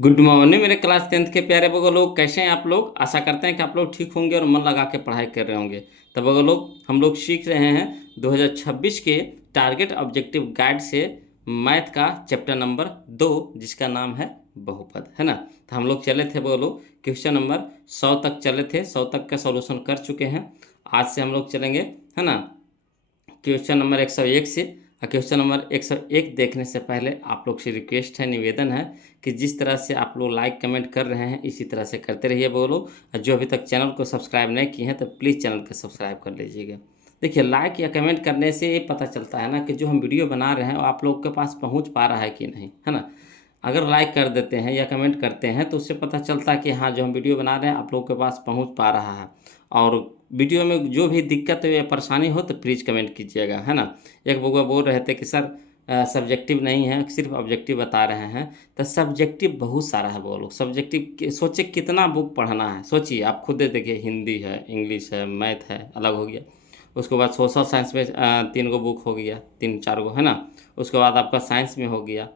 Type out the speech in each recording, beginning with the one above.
Good morning मेरे class 10th के प्यारे बगो लोग, कैसे हैं आप लोग। आशा करते हैं कि आप लोग ठीक होंगे और मन लगा के पढ़ाई कर रहे होंगे। तो बगो लोग, हम लोग सीख रहे हैं 2026 के टारगेट ऑब्जेक्टिव गाइड से मैथ का चैप्टर नंबर 2, जिसका नाम है बहुपद, है ना। तो हम लोग चले थे बगो लोग, क्वेश्चन नंबर 100 तक चले थे। 100 तक का सॉल्यूशन कर चुके हैं। आज से हम लोग चलेंगे, है ना, क्वेश्चन नंबर 101 से। क्वेश्चन नंबर 101 देखने से पहले आप लोग से रिक्वेस्ट है, निवेदन है कि जिस तरह से आप लोग लाइक कमेंट कर रहे हैं इसी तरह से करते रहिए बोलो। और जो अभी तक चैनल को सब्सक्राइब नहीं किए हैं तो प्लीज़ चैनल को सब्सक्राइब कर लीजिएगा। देखिए, लाइक या कमेंट करने से ये पता चलता है ना कि जो हम वीडियो बना रहे हैं वो आप लोग के पास पहुँच पा रहा है कि नहीं, है ना। अगर लाइक कर देते हैं या कमेंट करते हैं तो उससे पता चलता है कि हाँ, जो हम वीडियो बना रहे हैं आप लोग के पास पहुंच पा रहा है। और वीडियो में जो भी दिक्कत या परेशानी हो तो प्लीज़ कमेंट कीजिएगा, है ना। एक बउआ बोल रहे थे कि सर सब्जेक्टिव नहीं है, सिर्फ ऑब्जेक्टिव बता रहे हैं। तो सब्जेक्टिव बहुत सारा है बोलो। सब्जेक्टिव सोचिए कितना बुक पढ़ना है, सोचिए आप खुद देखिए। हिंदी है, इंग्लिश है, मैथ है, अलग हो गया। उसके बाद सोशल साइंस में 3 गो बुक हो गया, 3-4 गो, है ना। उसके बाद आपका साइंस में हो गया,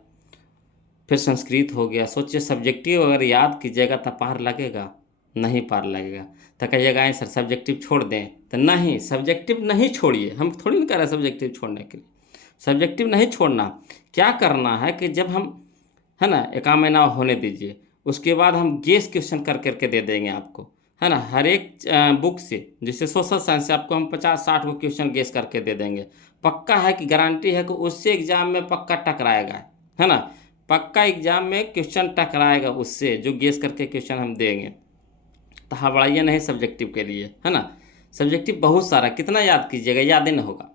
फिर संस्कृत हो गया। सोचिए सब्जेक्टिव अगर याद कीजिएगा तो पार लगेगा, नहीं पार लगेगा। तो कहिएगा सर सब्जेक्टिव छोड़ दें, तो नहीं, सब्जेक्टिव नहीं छोड़िए। हम थोड़ी ना कह रहे हैं सब्जेक्टिव छोड़ने के लिए। सब्जेक्टिव नहीं छोड़ना, क्या करना है कि जब हम, है ना, एक आध महीना होने दीजिए, उसके बाद हम गेस क्वेश्चन कर करके दे देंगे आपको, है ना। हर एक बुक से, जैसे सोशल साइंस से आपको हम 50-60 गो क्वेश्चन गेस करके दे देंगे। पक्का है कि गारंटी है कि उससे एग्जाम में पक्का टकराएगा, है ना। पक्का एग्जाम में क्वेश्चन टकराएगा उससे, जो गेस करके क्वेश्चन हम देंगे। तो घबराइए नहीं सब्जेक्टिव के लिए, है ना। सब्जेक्टिव बहुत सारा, कितना याद कीजिएगा, याद ही नहीं होगा।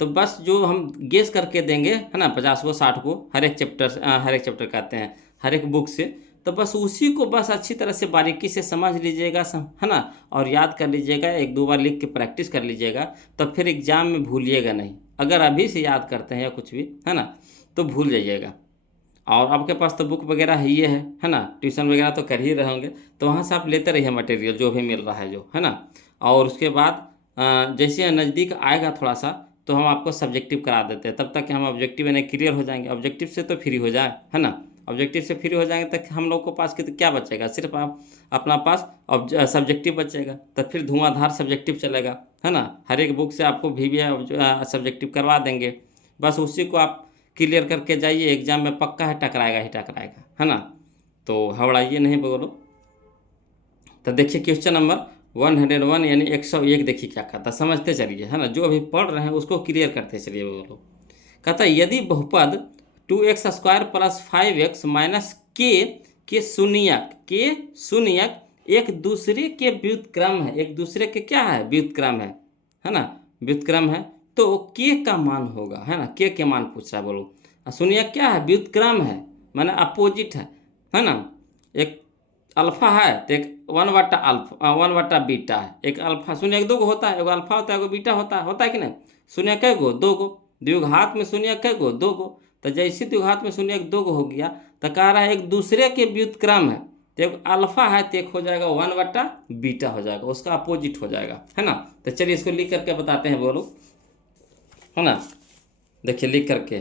तो बस जो हम गेस करके देंगे, है ना, 50 गो 60 गो हर एक चैप्टर कहते हैं, हर एक बुक से। तो बस उसी को बस अच्छी तरह से बारीकी से समझ लीजिएगा, है ना। और याद कर लीजिएगा, 1-2 बार लिख के प्रैक्टिस कर लीजिएगा। तब फिर एग्जाम में भूलिएगा नहीं। अगर अभी से याद करते हैं या कुछ भी, है ना, तो भूल जाइएगा। और आपके पास तो बुक वगैरह है ना। ट्यूशन वगैरह तो कर ही रहे होंगे, तो वहाँ से आप लेते रहिए मटेरियल जो भी मिल रहा है, जो है ना। और उसके बाद जैसे नज़दीक आएगा थोड़ा सा तो हम आपको सब्जेक्टिव करा देते हैं। तब तक कि हम ऑब्जेक्टिव यानी क्लियर हो जाएंगे। ऑब्जेक्टिव से तो फ्री हो जाए, है ना। ऑब्जेक्टिव से फ्री हो जाएंगे तक हम लोग को पास क्या बचेगा, सिर्फ आप अपना पास सब्जेक्टिव बचेगा। तब फिर धुआंधार सब्जेक्टिव चलेगा, है ना। हर एक बुक से आपको भी सब्जेक्टिव करवा देंगे। बस उसी को आप क्लियर करके जाइए, एग्जाम में पक्का है टकराएगा ही टकराएगा, है ना। तो हवड़ाइए नहीं बोलो। तो देखिए क्वेश्चन नंबर 101 यानी 101 देखिए क्या कहता है, समझते चलिए, है ना। जो अभी पढ़ रहे हैं उसको क्लियर करते चलिए बोलो। कहता है यदि बहुपद 2x² + 5x - के शून्यक एक दूसरे के व्युत्क्रम है। एक दूसरे के क्या है, व्युत्क्रम है ना, व्युत्क्रम है। तो के का मान होगा, है ना। के मान पूछ रहा है बोलो। शून्यक क्या है, व्युत्क्रम है, माने अपोजिट है ना। एक अल्फा है तो एक 1/बीटा है। एक अल्फा शून्य 2 गो होता है, एगो अल्फा होता है, एगो बीटा होता है कि नहीं। शून्य कै गो, 2 गो। द्विघात में शून्य कै गो, 2 गो। तो जैसे द्विघात में शून्य 2 गो हो गया, तो कह रहा है एक दूसरे के व्युत्क्रम है। तो एक अल्फा है तो एक हो जाएगा 1/बीटा हो जाएगा, उसका अपोजिट हो जाएगा, है ना। तो चलिए इसको लिख करके बताते हैं बोलो, है ना। देखिए लिख करके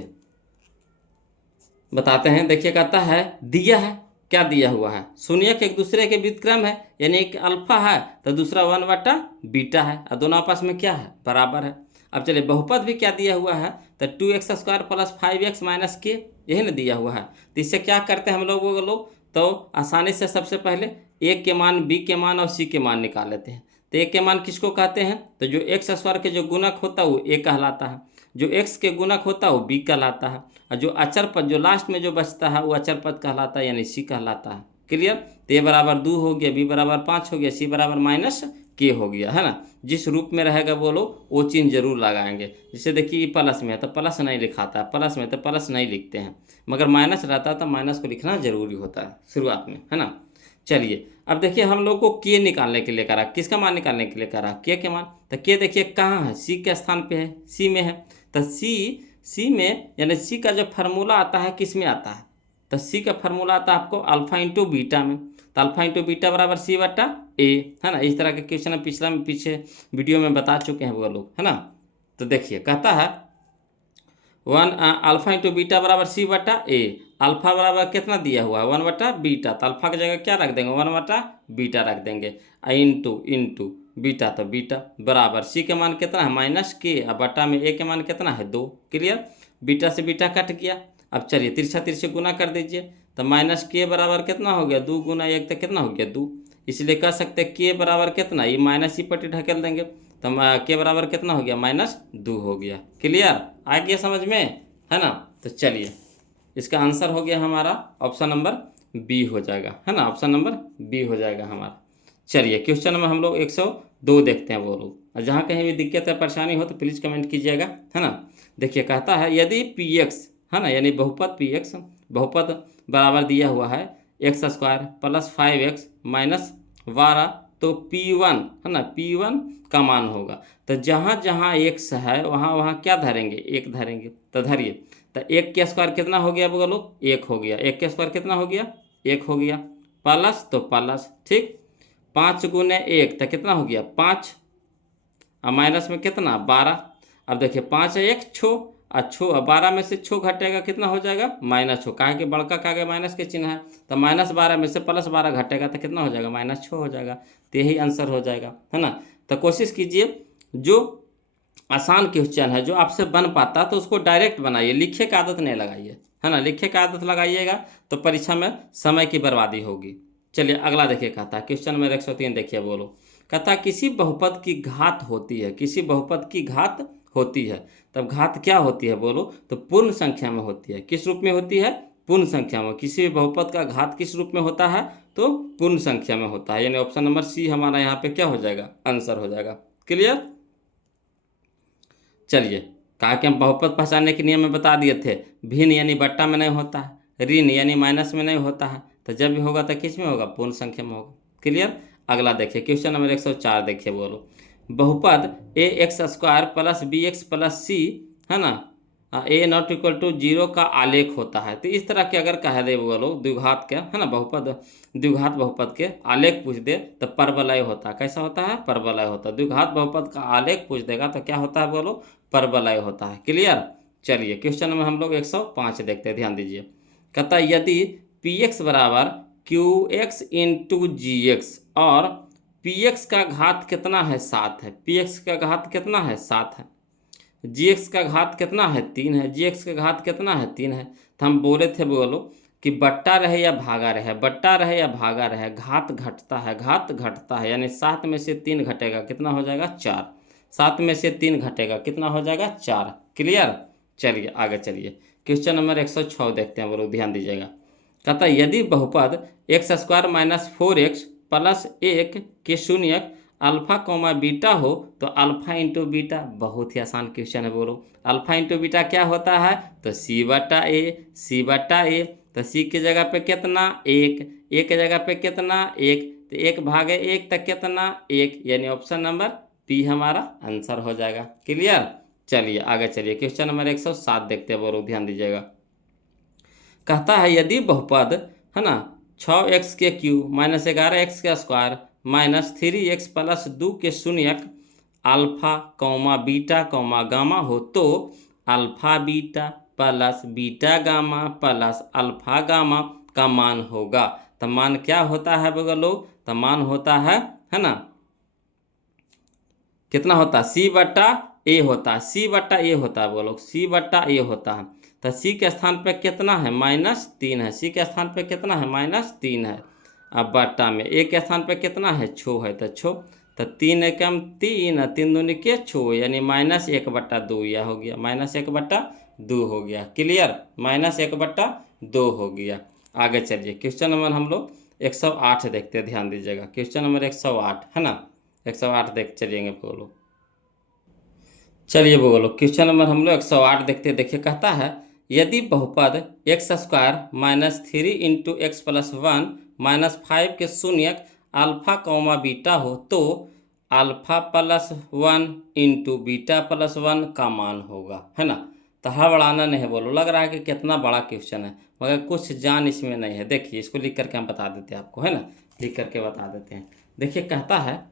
बताते हैं। देखिए कहता है दिया है, क्या दिया हुआ है, शून्य के एक दूसरे के व्युत्क्रम है, यानी एक अल्फा है तो दूसरा 1/बीटा है, और दोनों आपस में क्या है, बराबर है। अब चलिए बहुपद भी क्या दिया हुआ है, तो 2x² + 5x - के, यही ना दिया हुआ है। तो इससे क्या करते हैं हम लोग तो आसानी से सबसे पहले ए के मान, बी के मान और सी के मान निकाल लेते हैं। तो ए के मान किसको कहते हैं, तो जो x² के जो गुणक होता है वो ए कहलाता है, जो x के गुणक होता है वो बी कहलाता है, और जो अचर पद जो लास्ट में जो बचता है वो अचर पद कहलाता है, यानी सी कहलाता है। क्लियर। तो ए बराबर 2 हो गया, बी बराबर 5 हो गया, सी बराबर -के हो गया, है ना। जिस रूप में रहेगा बोलो वो चिन्ह जरूर लगाएंगे। जैसे देखिए प्लस में है तो प्लस नहीं लिखाता है, प्लस में तो प्लस नहीं लिखते हैं, मगर माइनस रहता है तो माइनस को लिखना जरूरी होता है शुरुआत में, है ना। चलिए अब देखिए हम लोग को के निकालने के लिए करा, किसका मान निकालने के लिए करा, के मान। तो के देखिए कहाँ है, सी के स्थान पे है, सी में है। तो सी में यानी सी का जो फार्मूला आता है किस में आता है, तो सी का फार्मूला आता है आपको अल्फा इंटू बीटा में। तो अल्फा इंटू बीटा बराबर C/A, है ना। इस तरह के क्वेश्चन हम पीछे वीडियो में बता चुके हैं वो लोग, है ना। तो देखिए कहता है अल्फा इंटू बीटा बराबर C/A। अल्फा बराबर कितना दिया हुआ है 1/बीटा, तो अल्फा की जगह क्या रख देंगे 1/बीटा रख देंगे। इंटू बीटा, तो बीटा बराबर सी के मान कितना है -k, अब बटा में ए के मान कितना है 2। क्लियर, बीटा से बीटा कट गया। अब चलिए तिरछा तिरछे गुना कर दीजिए, तो -k बराबर कितना हो गया 2 गुना 1, तो कितना हो गया 2। इसलिए कह सकते हैं k बराबर कितना, ये माइनस ही पट्टी ढकेल देंगे, तो k बराबर कितना हो गया -2 हो गया। क्लियर, आ गया समझ में, है ना। तो चलिए इसका आंसर हो गया हमारा ऑप्शन नंबर बी हो जाएगा, है ना, ऑप्शन नंबर बी हो जाएगा हमारा। चलिए क्वेश्चन में हम लोग 102 देखते हैं वो लोग, और जहाँ कहीं भी दिक्कत या परेशानी हो तो प्लीज़ कमेंट कीजिएगा, है ना। देखिए कहता है यदि px, है ना, यानी बहुपद px बहुपद बराबर दिया हुआ है x² + 5x - 12, तो p1, है ना, p1 का मान होगा। तो जहाँ जहाँ x है वहाँ वहाँ क्या धरेंगे, 1 धरेंगे, तो धरिए। तो 1 के स्क्वायर कितना हो गया बोलो, 1 हो गया। 1 के स्क्वायर कितना हो गया, 1 हो गया। प्लस तो प्लस, ठीक, 5 गुने 1 तो कितना हो गया 5, और माइनस में कितना 12। अब देखिए 5 है 1 छो, और छो 12 में से छो घटेगा कितना हो जाएगा -6, काहे कि बड़का का आगे माइनस के चिन्ह है, तो -12 में से +12 घटेगा तो कितना हो जाएगा -6 हो जाएगा। तो यही आंसर हो जाएगा, है ना। तो कोशिश कीजिए जो आसान क्वेश्चन है जो आपसे बन पाता तो उसको डायरेक्ट बनाइए, लिखे का आदत नहीं लगाइए, है ना। लिखे का आदत लगाइएगा तो परीक्षा में समय की बर्बादी होगी। चलिए अगला देखिए, कहता है क्वेश्चन नंबर 103 देखिए बोलो। कहता है किसी बहुपद की घात होती है, किसी बहुपद की घात होती है, तब घात क्या होती है बोलो, तो पूर्ण संख्या में होती है। किस रूप में होती है, पूर्ण संख्या में। किसी भी बहुपद का घात किस रूप में होता है, तो पूर्ण संख्या में होता है, यानी ऑप्शन नंबर सी हमारा यहाँ पे क्या हो जाएगा, आंसर हो जाएगा। क्लियर। चलिए कहा कि हम बहुपद पहचानने के नियम में बता दिए थे, भिन्न यानी बट्टा में नहीं होता है, ऋण यानी माइनस में नहीं होता है, तो जब भी होगा तो किस में होगा, पूर्ण संख्या में होगा। क्लियर। अगला देखिए क्वेश्चन नंबर 104 देखिए बोलो। बहुपद ax² + bx + c, है ना, a नॉट इक्वल टू 0 का आलेख होता है। तो इस तरह के अगर कह दे बोलो द्विघात के, है ना, बहुपद द्विघात बहुपद के आलेख पूछ दे तो परवलय होता है। कैसा होता है, परवलय होता है। द्विघात बहुपद का आलेख पूछ देगा तो क्या होता है बोलो, परवलय होता है। क्लियर। चलिए क्वेश्चन में हम लोग 105 देखते हैं, ध्यान दीजिए। कहता है यदि px बराबर qx इंटू gx और px का घात कितना है 7 है, px का घात कितना है 7 है, gx का घात कितना है 3 है, gx का घात कितना है 3 है, तो हम बोले थे बोलो कि बट्टा रहे या भागा रहे, बट्टा रहे या भागा रहे, घात घटता है, घात घटता है, यानी 7 में से 3 घटेगा कितना हो जाएगा 4, 7 में से 3 घटेगा कितना हो जाएगा 4। क्लियर। चलिए आगे चलिए क्वेश्चन नंबर 106 देखते हैं बोलो, ध्यान दीजिएगा। कहता है यदि बहुपद x² - 4x + 1 के शून्यक अल्फा कॉमा बीटा हो तो अल्फा इंटू बीटा, बहुत ही आसान क्वेश्चन है बोलो। अल्फा इंटू बीटा क्या होता है, तो c/a, c/a, तो c की जगह पे कितना 1, a की जगह पे कितना 1, तो 1/1 तक कितना 1, यानी ऑप्शन नंबर पी हमारा आंसर हो जाएगा। क्लियर। चलिए आगे चलिए क्वेश्चन नंबर 107 देखते हैं बोलो, ध्यान दीजिएगा। कहता है यदि बहुपद, है ना, 6x³ - 11x² - 3x + 2 के शून्यक alpha comma beta comma gamma हो तो alpha beta plus beta gamma plus alpha gamma का मान होगा। तो मान क्या होता है बोलो, तो मान होता है ना, कितना होता है c/a होता है, c/a होता है बोलो, c/a होता है। तो c के स्थान पे कितना है -3 है, c के स्थान पे कितना है -3 है। अब बट्टा में a के स्थान पे कितना है छो है, तो छो, तो 3 एकम 3, 3 दूनी के छो, यानी -1/2 यह हो गया, -1/2 हो गया। क्लियर, -1/2 हो गया। आगे चलिए क्वेश्चन नंबर हम लोग 108 देखते हैं, ध्यान दीजिएगा। क्वेश्चन नंबर 108, है ना, 108 देख चलिएंगे बोलो। चलिए बोलो क्वेश्चन नंबर हम लोग 108 देखते हैं। देखिए कहता है यदि बहुपद x² - 3 × x + 1 - 5 के शून्यक अल्फा कॉमा बीटा हो तो अल्फा + 1 इंटू बीटा + 1 का मान होगा, है ना। तो हड़बड़ाना नहीं है बोलो, लग रहा है कि कितना बड़ा क्वेश्चन है मगर कुछ जान इसमें नहीं है। देखिए इसको लिख करके हम बता देते हैं आपको, है ना, लिख करके बता देते हैं। देखिए कहता है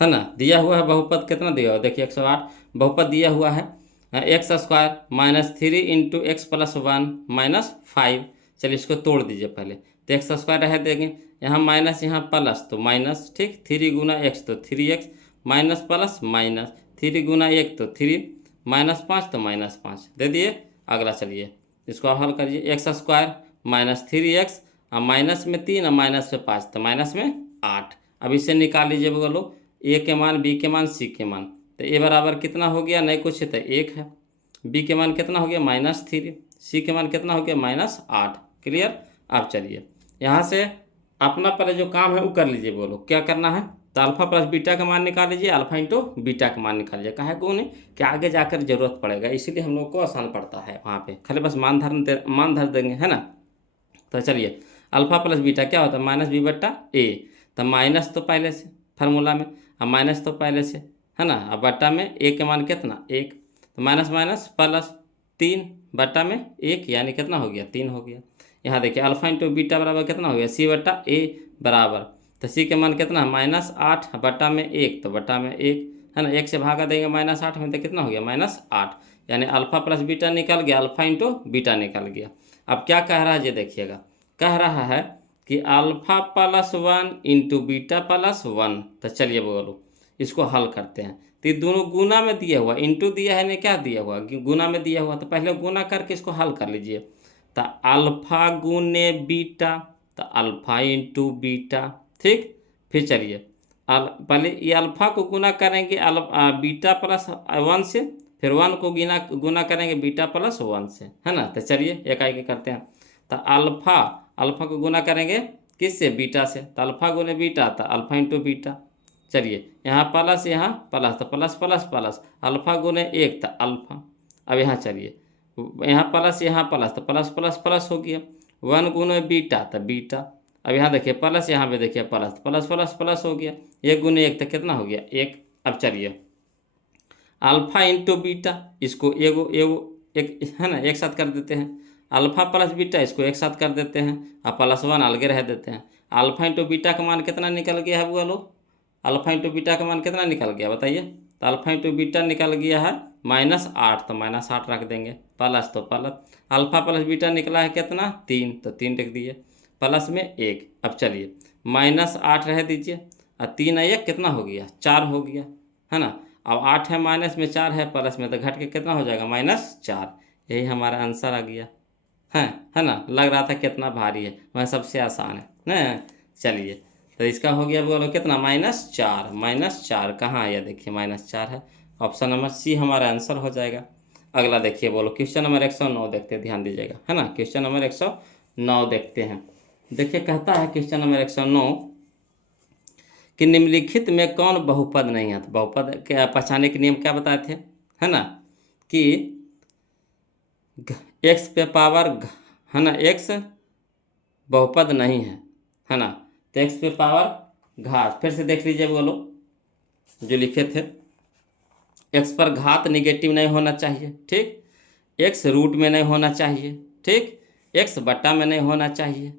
ना, दिया हुआ है बहुपद कितना दिया हुआ, देखिए 108 बहुपद दिया हुआ है एक्स स्क्वायर माइनस 3 × x+1 -5। चलिए इसको तोड़ दीजिए पहले। तो एक्स स्क्वायर रह देंगे, यहाँ माइनस यहाँ प्लस तो माइनस, ठीक। 3 × x तो 3x माइनस प्लस माइनस, 3 × 1 तो 3 -5 तो -5 दे दिए। अगला चलिए इसको आप हल करिए। एक्स स्क्वायर माइनस 3x और माइनस में 3 और माइनस में 5 तो माइनस में 8। अब इसे निकाल लीजिए बोलो, ए के मान, बी के मान, सी के मान। तो ए बराबर कितना हो गया, नहीं कुछ है तो 1 है। बी के मान कितना हो गया -3, सी के मान कितना हो गया -8। क्लियर। अब चलिए यहाँ से अपना पहले जो काम है वो कर लीजिए। बोलो क्या करना है, तो अल्फा प्लस बीटा का मान निकाल लीजिए, अल्फा इंटू बीटा का मान निकाल लीजिए। काहे को नहीं कि आगे जाकर जरूरत पड़ेगा, इसीलिए हम लोग को आसान पड़ता है वहाँ पे, खाली बस मान धर देंगे, है ना। तो चलिए अल्फा प्लस बीटा क्या होता है, -b/a। तो माइनस तो पहले से फार्मूला में, अब माइनस तो पहले से, है ना। अब बट्टा में ए के मान कितना 1, तो माइनस माइनस प्लस 3/1 यानी कितना हो गया 3 हो गया। यहाँ देखिए अल्फा इंटू बीटा बराबर कितना हो गया c/a बराबर, तो सी के मान कितना -8 बट्टा में 1 तो बट्टा में 1, है ना। 1 से भागा देंगे -8 में तो कितना हो गया -8, यानी अल्फा प्लस बीटा निकल गया, अल्फा इंटू बीटा निकल गया। अब क्या कह रहा है ये देखिएगा, कह रहा है कि alpha plus 1 into beta plus 1। तो चलिए बोलो इसको हल करते हैं। तो ये दोनों गुना में दिया हुआ, इंटू दिया है ने क्या दिया हुआ गुना में दिया हुआ, तो पहले गुना करके इसको हल कर लीजिए। तो अल्फा गुने बीटा, तो अल्फा इंटू बीटा, ठीक। फिर चलिए पहले ये अल्फा को गुना करेंगे बीटा प्लस 1 से, फिर 1 को गुना करेंगे बीटा प्लस 1 से, है ना। तो चलिए एक एक करते हैं। तो अल्फा को गुना करेंगे किससे, बीटा से, तो अल्फा गुने बीटा तो अल्फा इंटू बीटा। चलिए यहाँ प्लस तो प्लस प्लस प्लस, अल्फा गुने 1 तो अल्फा। अब यहाँ चलिए यहाँ प्लस तो प्लस प्लस प्लस हो गया, 1 गुने बीटा तो बीटा। अब यहाँ देखिए प्लस, यहाँ पे देखिए प्लस प्लस प्लस प्लस हो गया, 1 गुने 1 तो कितना हो गया 1। अब चलिए अल्फा इंटू बीटा, इसको एक है ना एक साथ कर देते हैं। अल्फा प्लस बीटा इसको एक साथ कर देते हैं और +1 अलगे रह देते हैं। अल्फा इंटू बीटा का मान कितना निकल गया है वो लोग, अल्फा इंटू बीटा का मान कितना निकल गया बताइए। तो अल्फा इंटू बीटा निकल गया है -8, तो -8 रख देंगे, प्लस तो प्लस, अल्फा प्लस बीटा निकला है कितना 3, तो 3 लिख दिए, प्लस में 1। अब चलिए -8 रह दीजिए और 3 और 1 कितना हो गया 4 हो गया, है ना। अब 8 है माइनस में, 4 है प्लस में, तो घट के कितना हो जाएगा -4। यही हमारा आंसर आ गया है ना। लग रहा था कितना भारी है, वह सबसे आसान है ना। चलिए तो इसका हो गया बोलो कितना -4 कहाँ आया देखिए -4 है, ऑप्शन नंबर सी हमारा आंसर हो जाएगा। अगला देखिए बोलो क्वेश्चन नंबर 109 देखते हैं, ध्यान दीजिएगा, है ना। क्वेश्चन नंबर 109 देखते हैं। देखिए कहता है क्वेश्चन नंबर 109 कि निम्नलिखित में कौन बहुपद नहीं है। तो बहुपद क्या पहचाने के नियम क्या बताए थे, है ना, कि x पे पावर है ना, x बहुपद नहीं है ना। तो x पे पावर घात, फिर से देख लीजिए बोलो जो लिखे थे, x पर घात निगेटिव नहीं होना चाहिए, ठीक। x रूट में नहीं होना चाहिए, ठीक। x बट्टा में नहीं होना चाहिए,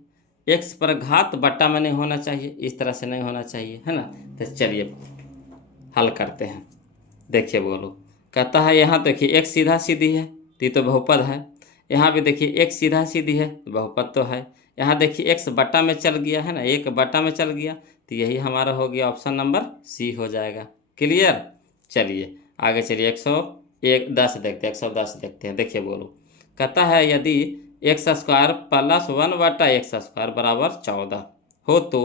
x पर घात बट्टा में नहीं होना चाहिए, इस तरह से नहीं होना चाहिए, है ना। तो चलिए हल करते हैं। देखिए बोलो कहता है यहाँ देखिए x सीधा सीधी है तो ये तो बहुपद है, यहाँ भी देखिए x सीधा सीधी है तो बहुपद तो है। यहाँ देखिए x बट्टा में चल गया है ना, 1 बट्टा में चल गया, तो यही हमारा हो गया ऑप्शन नंबर सी हो जाएगा। क्लियर। चलिए आगे चलिए 110 देखते हैं, 110 देखते हैं। देखिए बोलो कहता है यदि x² + 1/x² बराबर 14 हो तो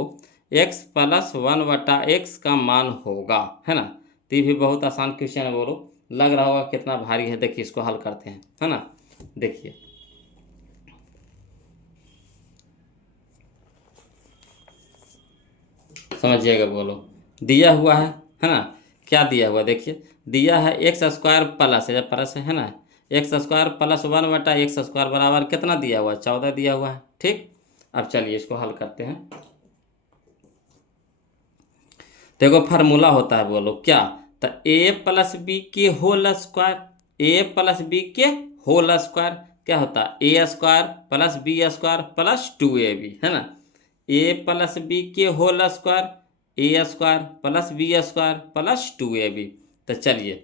x + 1/x का मान होगा, है ना। तो ये भी बहुत आसान क्वेश्चन है, बोलो लग रहा होगा कितना भारी है। देखिए इसको हल करते हैं, है ना। देखिए समझिएगा, बोलो दिया हुआ है ना। क्या दिया हुआ देखिए, दिया है x² प्लस है ना, x² + 1/x² बराबर कितना दिया हुआ 14 दिया हुआ है, ठीक। अब चलिए इसको हल करते हैं। देखो फार्मूला होता है बोलो क्या, तो a + b के होल स्क्वायर, a + b के होल स्क्वायर क्या होता है a² + b² + 2ab, है ना। a + b के whole square a² + b² + 2ab। तो चलिए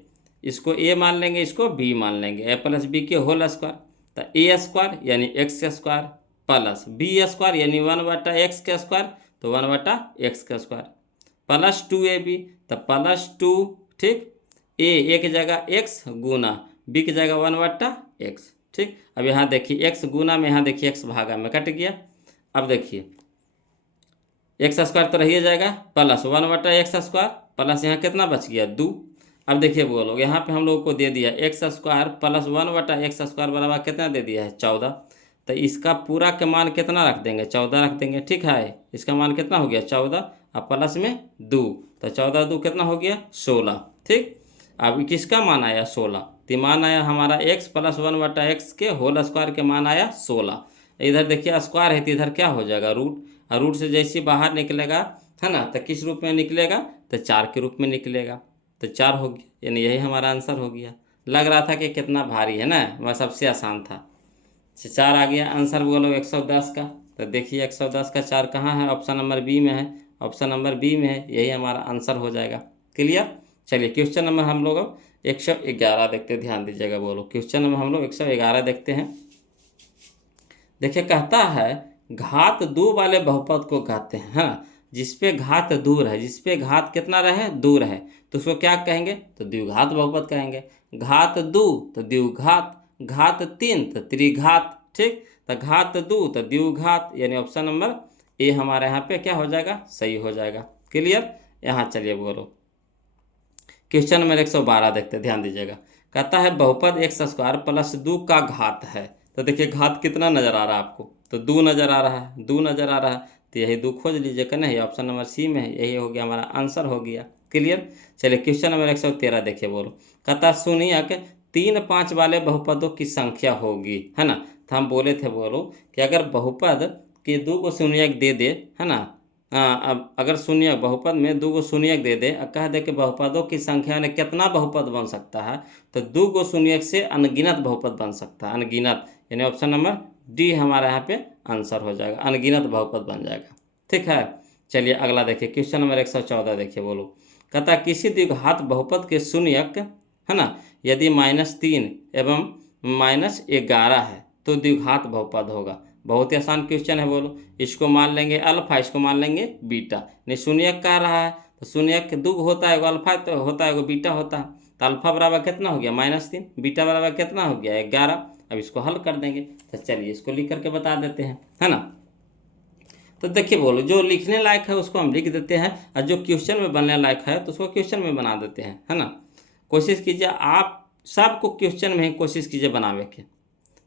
इसको ए मान लेंगे, इसको बी मान लेंगे, ए प्लस बी के होल स्क्वायर। तो ए स्क्वायर यानी x square plus b square यानी 1/x के स्क्वायर, तो 1/x का स्क्वायर प्लस 2ab, तो +2, ठीक। ए की जगह x गुना बी की जगह 1/x, ठीक। अब यहाँ देखिए x गुना में, यहाँ देखिए x भागा में कट गया। अब देखिए एक्स स्क्वायर तो रहिए जाएगा प्लस 1/x स्क्वायर प्लस यहाँ कितना बच गया 2। अब देखिए वो लोग यहाँ पे हम लोग को दे दिया x square plus 1/x square बराबर कितना दे दिया है 14। तो इसका पूरा के मान कितना रख देंगे 14 रख देंगे, ठीक है। इसका मान कितना हो गया 14 और प्लस में 2, तो 14 2 कितना हो गया 16, ठीक। अब किसका मान आया 16, तो मान आया हमारा x प्लस 1/x के होल स्क्वायर के मान आया 16। इधर देखिए स्क्वायर है तो इधर क्या हो जाएगा रूट, और रूट से जैसे बाहर निकलेगा है ना, तो किस रूप में निकलेगा, तो 4 के रूप में निकलेगा, तो 4 हो गया, यानी यही हमारा आंसर हो गया। लग रहा था कि कितना भारी है ना, वह सबसे आसान था। 4 आ गया आंसर, बोलो 110 का। तो देखिए 110 का 4 कहाँ है, ऑप्शन नंबर बी में है, ऑप्शन नंबर बी में है, यही हमारा आंसर हो जाएगा। क्लियर। चलिए क्वेश्चन नंबर हम लोग अब 111 देखते, ध्यान दीजिएगा। बोलो क्वेश्चन नंबर हम लोग 111 देखते हैं। देखिए कहता है घात 2 वाले बहुपद को कहते हैं, हाँ, जिसपे घात दूर है, जिसपे घात कितना रहे दूर है, तो उसको क्या कहेंगे, तो द्विघात बहुपद कहेंगे। घात 2 तो द्विघात, घात 3 तो त्रिघात, ठीक। तो घात 2 तो द्विघात, यानी ऑप्शन नंबर ए हमारे यहाँ पे क्या हो जाएगा, सही हो जाएगा। क्लियर। यहाँ चलिए बोलो क्वेश्चन नंबर 112 देखते, ध्यान दीजिएगा। कहता है बहुपद x स्क्वायर प्लस 2 का घात है। तो देखिए घात कितना नजर आ रहा है आपको, तो 2 नजर आ रहा है, 2 नजर आ रहा है, तो यही 2 खोज लीजिए कि नहीं, ऑप्शन नंबर सी में है, यही हो गया हमारा आंसर हो गया। क्लियर। चलिए क्वेश्चन नंबर 113 देखिए। बोलो कहता सुनिए कि 3 5 वाले बहुपदों की संख्या होगी, है ना। तो हम बोले थे बोलो कि अगर बहुपद के 2 को शून्यक दे दे, है ना, अब अगर शून्य बहुपद में 2 को शून्यक दे दे, कह दे कि बहुपदों की संख्या ने कितना बहुपद बन सकता है, तो 2 को शून्यक से अनगिनत बहुपद बन सकता है, अनगिनत, यानी ऑप्शन नंबर डी हमारा यहाँ पे आंसर हो जाएगा, अनगिनत बहुपद बन जाएगा, ठीक है। चलिए अगला देखिए क्वेश्चन नंबर 114 देखिए। बोलो कहता किसी द्विघात बहुपद के शून्यक, है ना, यदि -3 एवं -11 है तो द्विघात बहुपद होगा। बहुत ही आसान क्वेश्चन है। बोलो इसको मान लेंगे अल्फा, इसको मान लेंगे बीटा। नहीं शून्यक कह रहा है तो शून्यक 2 होता है, एगो अल्फा तो होता है, एगो बीटा होता है। तो अल्फा बराबर कितना हो गया -3, बीटा बराबर कितना हो गया 11। अब इसको हल कर देंगे, तो चलिए इसको लिख करके बता देते हैं, है ना। तो देखिए बोलो जो लिखने लायक है उसको हम लिख देते हैं, और जो क्वेश्चन में बनने लायक है तो उसको क्वेश्चन में बना देते हैं, है ना। कोशिश कीजिए आप सबको क्वेश्चन में ही कोशिश कीजिए बनावे के।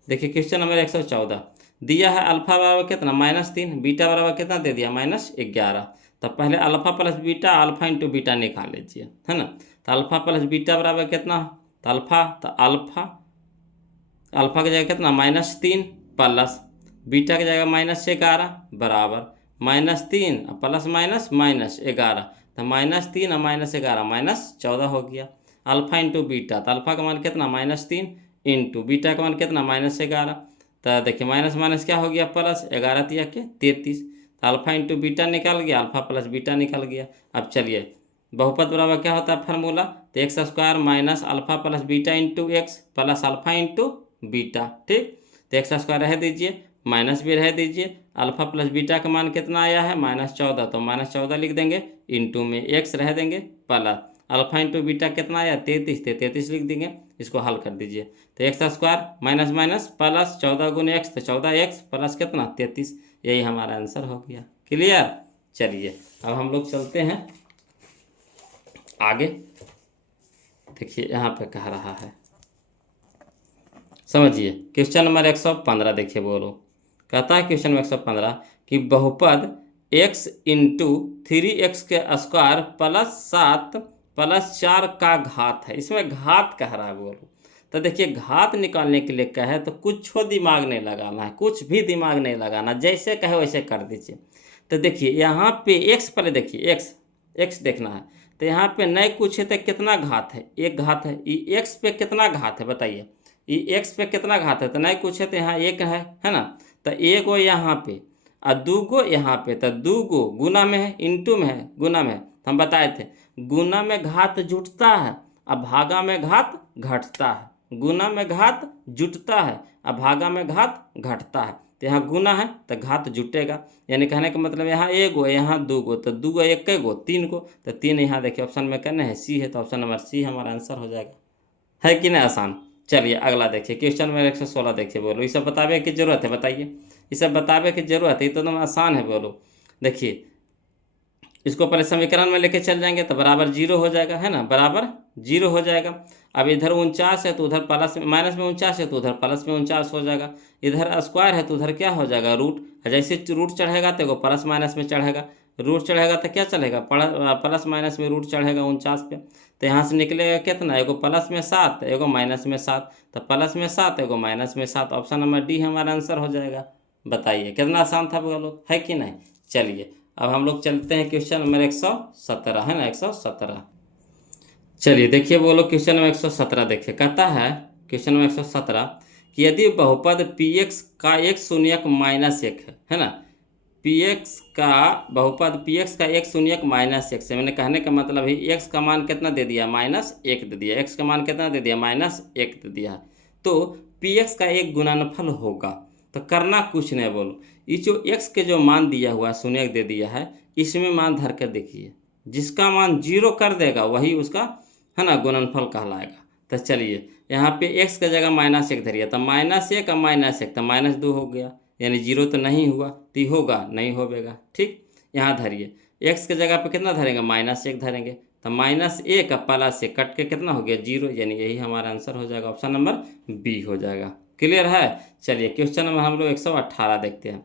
देखिए क्वेश्चन नंबर 114 दिया है अल्फा बराबर कितना -3, बीटा बराबर कितना दे दिया -11। तो पहले alpha plus beta, alpha into beta निकाल लीजिए, है ना। तो अल्फा प्लस बीटा बराबर कितना, तो अल्फा की जगह कितना -3 प्लस बीटा की जगह -11 बराबर -3 प्लस -11। तो -3 और -11 -14 हो गया। अल्फा इंटू बीटा, तो अल्फा का मान कितना -3 इंटू बीटा का मान कितना -11। तो देखिए माइनस माइनस क्या हो गया प्लस, 11 तिया के 33। तो अल्फा इंटू बीटा निकल गया, अल्फा प्लस बीटा निकल गया। अब चलिए बहुपद बराबर क्या होता है फार्मूला, तो x square minus alpha plus beta into x plus alpha into beta, ठीक। तो एक्स स्क्वायर रह दीजिए, माइनस भी रह दीजिए, अल्फा प्लस बीटा का मान कितना आया है -14, तो -14 लिख देंगे, इंटू में एक्स रह देंगे प्लस अल्फा इंटू बीटा कितना आया 33, तो 33 लिख देंगे। इसको हल कर दीजिए, तो x square minus minus plus 14 गुने एक्स, तो 14x प्लस कितना 33, यही हमारा आंसर हो गया। क्लियर। चलिए अब हम लोग चलते हैं आगे। देखिए यहाँ पे कह रहा है, समझिए क्वेश्चन नंबर 115 देखिए। बोलो कहता है क्वेश्चन नंबर 115 कि बहुपद x इंटू 3x के स्क्वायर प्लस 7 प्लस 4 का घात है, इसमें घात कह रहा है। बोलो तो देखिए घात निकालने के लिए कहे तो कुछ दिमाग नहीं लगाना है, कुछ भी दिमाग नहीं लगाना, जैसे कहे वैसे कर दीजिए। तो देखिए यहाँ पे x पहले देखिए, x देखना है, तो यहाँ पे नहीं कुछ है तो कितना घात है, एक घात है। ये x पे कितना घात है बताइए, ये x पे कितना घात है, तो नहीं कुछ है तो यहाँ एक है ना। तो एक गो यहाँ पे और 2 गो यहाँ पे, तो 2 गो गुना में है, इंटू में है, गुना में है। तो हम बताए थे गुना में घात जुटता है अब भागा में घात घटता है, गुना में घात जुटता है, अब भागा में घात घटता है। तो यहाँ गुना है तो घात जुटेगा, यानी कहने का मतलब यहाँ एक गो यहाँ दो गो, तो दो गो एक गो तीन गो, तो तीन यहाँ देखिए ऑप्शन में कहना है सी है, तो ऑप्शन नंबर सी हमारा आंसर हो जाएगा। है कि नहीं आसान। चलिए अगला देखिए, क्वेश्चन नंबर 116 देखिए। बोलो ये सब बतावे की जरूरत है, बताइए ये सब बतावे की जरूरत है, ये तो एकदम आसान है। बोलो देखिए, इसको पहले समीकरण में लेके चल जाएंगे तो बराबर जीरो हो जाएगा, है ना, बराबर जीरो हो जाएगा। अब इधर 49 है तो उधर प्लस में, माइनस में 49 है तो उधर प्लस में 49 हो जाएगा। इधर स्क्वायर है तो उधर क्या हो जाएगा रूट, जैसे रूट चढ़ेगा तो एगो प्लस माइनस में चढ़ेगा, रूट चढ़ेगा तो क्या चलेगा प्लस माइनस में रूट चढ़ेगा 49 पे। तो यहाँ से निकलेगा कितना, एगो प्लस में 7 एगो माइनस में 7, तो प्लस में 7 एगो माइनस में 7, ऑप्शन नंबर डी हमारा आंसर हो जाएगा। बताइए कितना आसान था बोलो, है कि नहीं। चलिए अब हम लोग चलते हैं क्वेश्चन नंबर 117, है ना 117। चलिए देखिए बोलो क्वेश्चन नंबर 117 देखिए, कहता है क्वेश्चन नंबर 117 कि यदि बहुपद पी एक्स का एक शून्यक माइनस एक है ना, पी एक्स का बहुपद पी एक्स का एक शून्यक माइनस एक से, मैंने कहने का मतलब है एक्स का मान कितना दे दिया -1 दे दिया, एक्स का मान कितना दे दिया -1 दे दिया, तो पी एक्स का एक गुणनफल होगा। तो करना कुछ नहीं, बोलो ये जो एक्स के जो मान दिया हुआ है शून्य दे दिया है, इसमें मान धर कर देखिए, जिसका मान 0 कर देगा वही उसका है ना गुणनफल कहलाएगा। तो चलिए यहाँ पे एक्स की जगह -1 धरिए, तो -1 और -1 तो -2 हो गया, यानी 0 तो नहीं हुआ, तो होगा नहीं होगा। ठीक, यहाँ धरिए एक्स की जगह पे कितना धरेंगे -1 धरेंगे, तो -1 और प्लस से कट के कितना हो गया 0, यानी यही हमारा आंसर हो जाएगा, ऑप्शन नंबर बी हो जाएगा। क्लियर है। चलिए क्वेश्चन नंबर हम लोग 118 देखते हैं।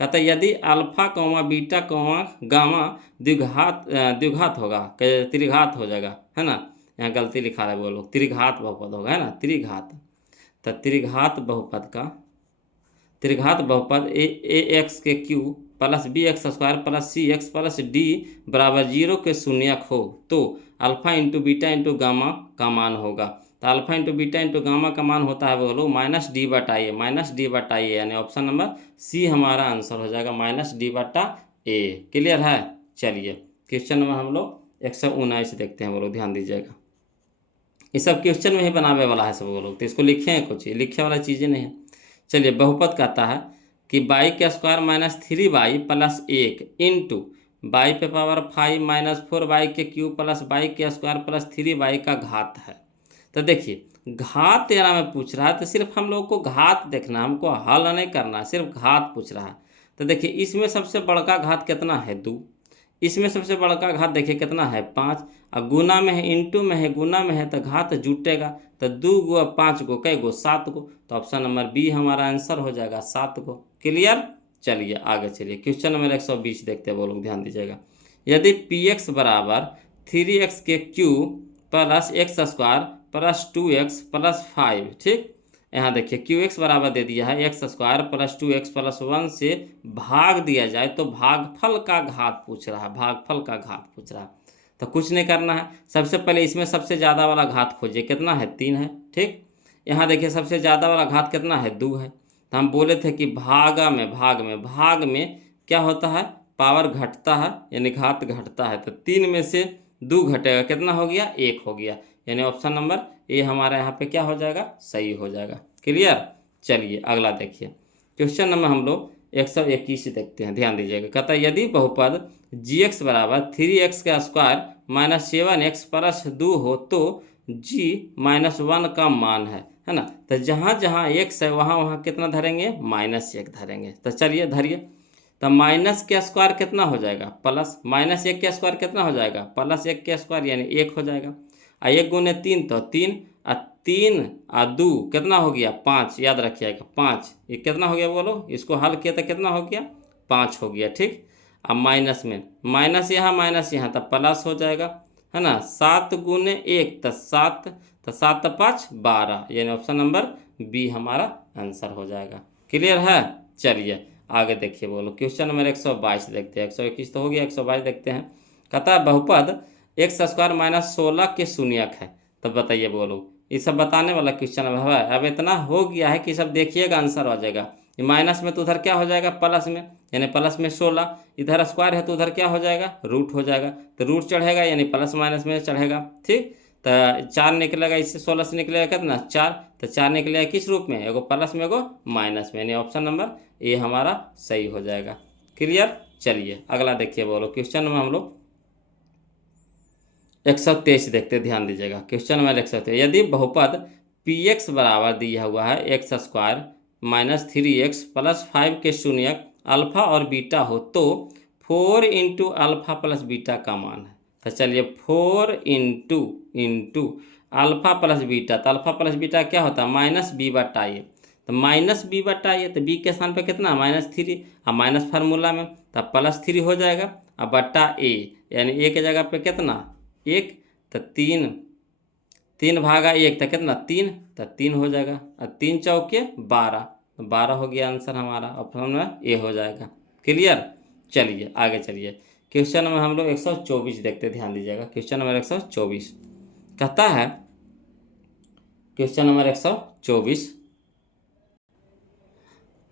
कहता है यदि alpha comma beta comma gamma द्विघात होगा, त्रिघात हो जाएगा, है ना, यहाँ गलती लिखा है, बोलो त्रिघात बहुपद होगा, है ना त्रिघात। तो त्रिघात बहुपद ए एक्स के cube plus b x square plus c x plus d बराबर 0 के शून्यक हो तो alpha into beta into gamma का मान होगा। तो alpha into beta into gamma का मान होता है बोलो -d/a, यानी ऑप्शन नंबर सी हमारा आंसर हो जाएगा -d/a। क्लियर है। चलिए क्वेश्चन नंबर हम लोग 119 देखते हैं, बोलो ध्यान दीजिएगा, ये सब क्वेश्चन में ही बनावे वाला है सब बोलो, तो इसको लिखे हैं, कुछ लिखे वाला चीज़ें नहीं है। चलिए बहुपद कहता है कि बाई के square -3y plus 1 into by पे पावर 5 -4y के क्यूब प्लस बाई के स्क्वायर प्लस 3y का घात है। तो देखिए घात तेरा में पूछ रहा है, तो सिर्फ हम लोग को घात देखना, हमको हल नहीं करना, सिर्फ घात पूछ रहा है। तो देखिए इसमें सबसे बड़का घात कितना है 2, इसमें सबसे बड़का घात देखिए कितना है 5, और गुना में है इंटू में है गुना में है, तो घात जुटेगा, तो 2 गो 5 गो कई गो 7 गो, तो ऑप्शन नंबर बी हमारा आंसर हो जाएगा 7 गो। क्लियर। चलिए आगे चलिए क्वेश्चन नंबर 120 देखते हैं, वो लोग ध्यान दीजिएगा। यदि पी एक्स बराबर 3x के cube plus x square plus 2x plus 5, ठीक, यहाँ देखिए क्यू एक्स बराबर दे दिया है x square plus 2x plus 1 से भाग दिया जाए तो भागफल का घात पूछ रहा है, भागफल का घात पूछ रहा है। तो कुछ नहीं करना है, सबसे पहले इसमें सबसे ज़्यादा वाला घात खोजिए, कितना है 3 है, ठीक। यहाँ देखिए सबसे ज़्यादा वाला घात कितना है 2 है, तो हम बोले थे कि भाग में क्या होता है पावर घटता है, यानी घात घटता है, तो 3 में से 2 घटेगा, कितना हो गया 1 हो गया, यानी ऑप्शन नंबर ए हमारा यहाँ पे क्या हो जाएगा सही हो जाएगा। क्लियर। चलिए अगला देखिए क्वेश्चन नंबर हम लोग 121 देखते हैं, ध्यान दीजिएगा। कहता है यदि बहुपद जी एक्स बराबर 3x का स्क्वायर -7x प्लस 2 हो तो g -1 का मान है ना, तो जहाँ जहाँ x है वहाँ वहाँ कितना धरेंगे -1 धरेंगे। तो चलिए धरिए, तो माइनस के स्क्वायर कितना हो जाएगा प्लस, -1 के स्क्वायर कितना हो जाएगा +1 के स्क्वायर, यानी 1 हो जाएगा, और 1 गुने 3 तो 3, और 3 और 2 कितना हो गया 5, याद रखिएगा 5, ये कितना हो गया बोलो, इसको हल किया तो कितना हो गया 5 हो गया, ठीक। अब माइनस में माइनस यहाँ तो प्लस हो जाएगा, है ना, 7 गुने 1 तो 7, तो 7 तो 5 12, यानी ऑप्शन नंबर बी हमारा आंसर हो जाएगा। क्लियर है। चलिए आगे देखिए, बोलो क्वेश्चन नंबर 122 देखते हैं, 121 तो हो गया, 122 देखते हैं। कहता है बहुपद एक्स स्क्वायर -16 के शून्यक है, तब बताइए बोलो, ये सब बताने वाला क्वेश्चन है। अब इतना हो गया है कि सब देखिएगा आंसर आ जाएगा। ये माइनस में तो उधर क्या हो जाएगा प्लस में, यानी प्लस में 16, इधर स्क्वायर है तो उधर क्या हो जाएगा रूट हो जाएगा, तो रूट चढ़ेगा यानी प्लस माइनस में चढ़ेगा, ठीक। तो 4 निकलेगा, इससे 16 से निकलेगा कितना 4, तो 4 निकलेगा किस रूप में, एगो प्लस में एगो माइनस में, यानी ऑप्शन नंबर ए हमारा सही हो जाएगा। क्लियर। चलिए अगला देखिए बोलो, क्वेश्चन में हम लोग 123 देखते, ध्यान दीजिएगा। क्वेश्चन नंबर 123, यदि बहुपद पी एक्स बराबर दिया हुआ है x square minus 3x plus 5 के शून्यक अल्फा और बीटा हो तो 4 इंटू अल्फा प्लस बीटा का मान है। तो चलिए 4 इंटू अल्फा प्लस बीटा, तो अल्फा प्लस बीटा क्या होता है माइनस बी बटा ए, तो माइनस बी बटा ए, तो बी के स्थान पे कितना -3, अब माइनस फार्मूला में तो +3 हो जाएगा, अब बटा ए, यानी ए के जगह पे कितना 1, तो 3 भागा 1 तो कितना 3, तो 3 हो जाएगा, और 3 चौके 12, तो 12 हो गया आंसर हमारा, ऑप्शन में ए हो जाएगा। क्लियर। चलिए आगे चलिए, क्वेश्चन नंबर हम लोग 124 देखते, ध्यान दीजिएगा। क्वेश्चन नंबर 124 कहता है, क्वेश्चन नंबर 124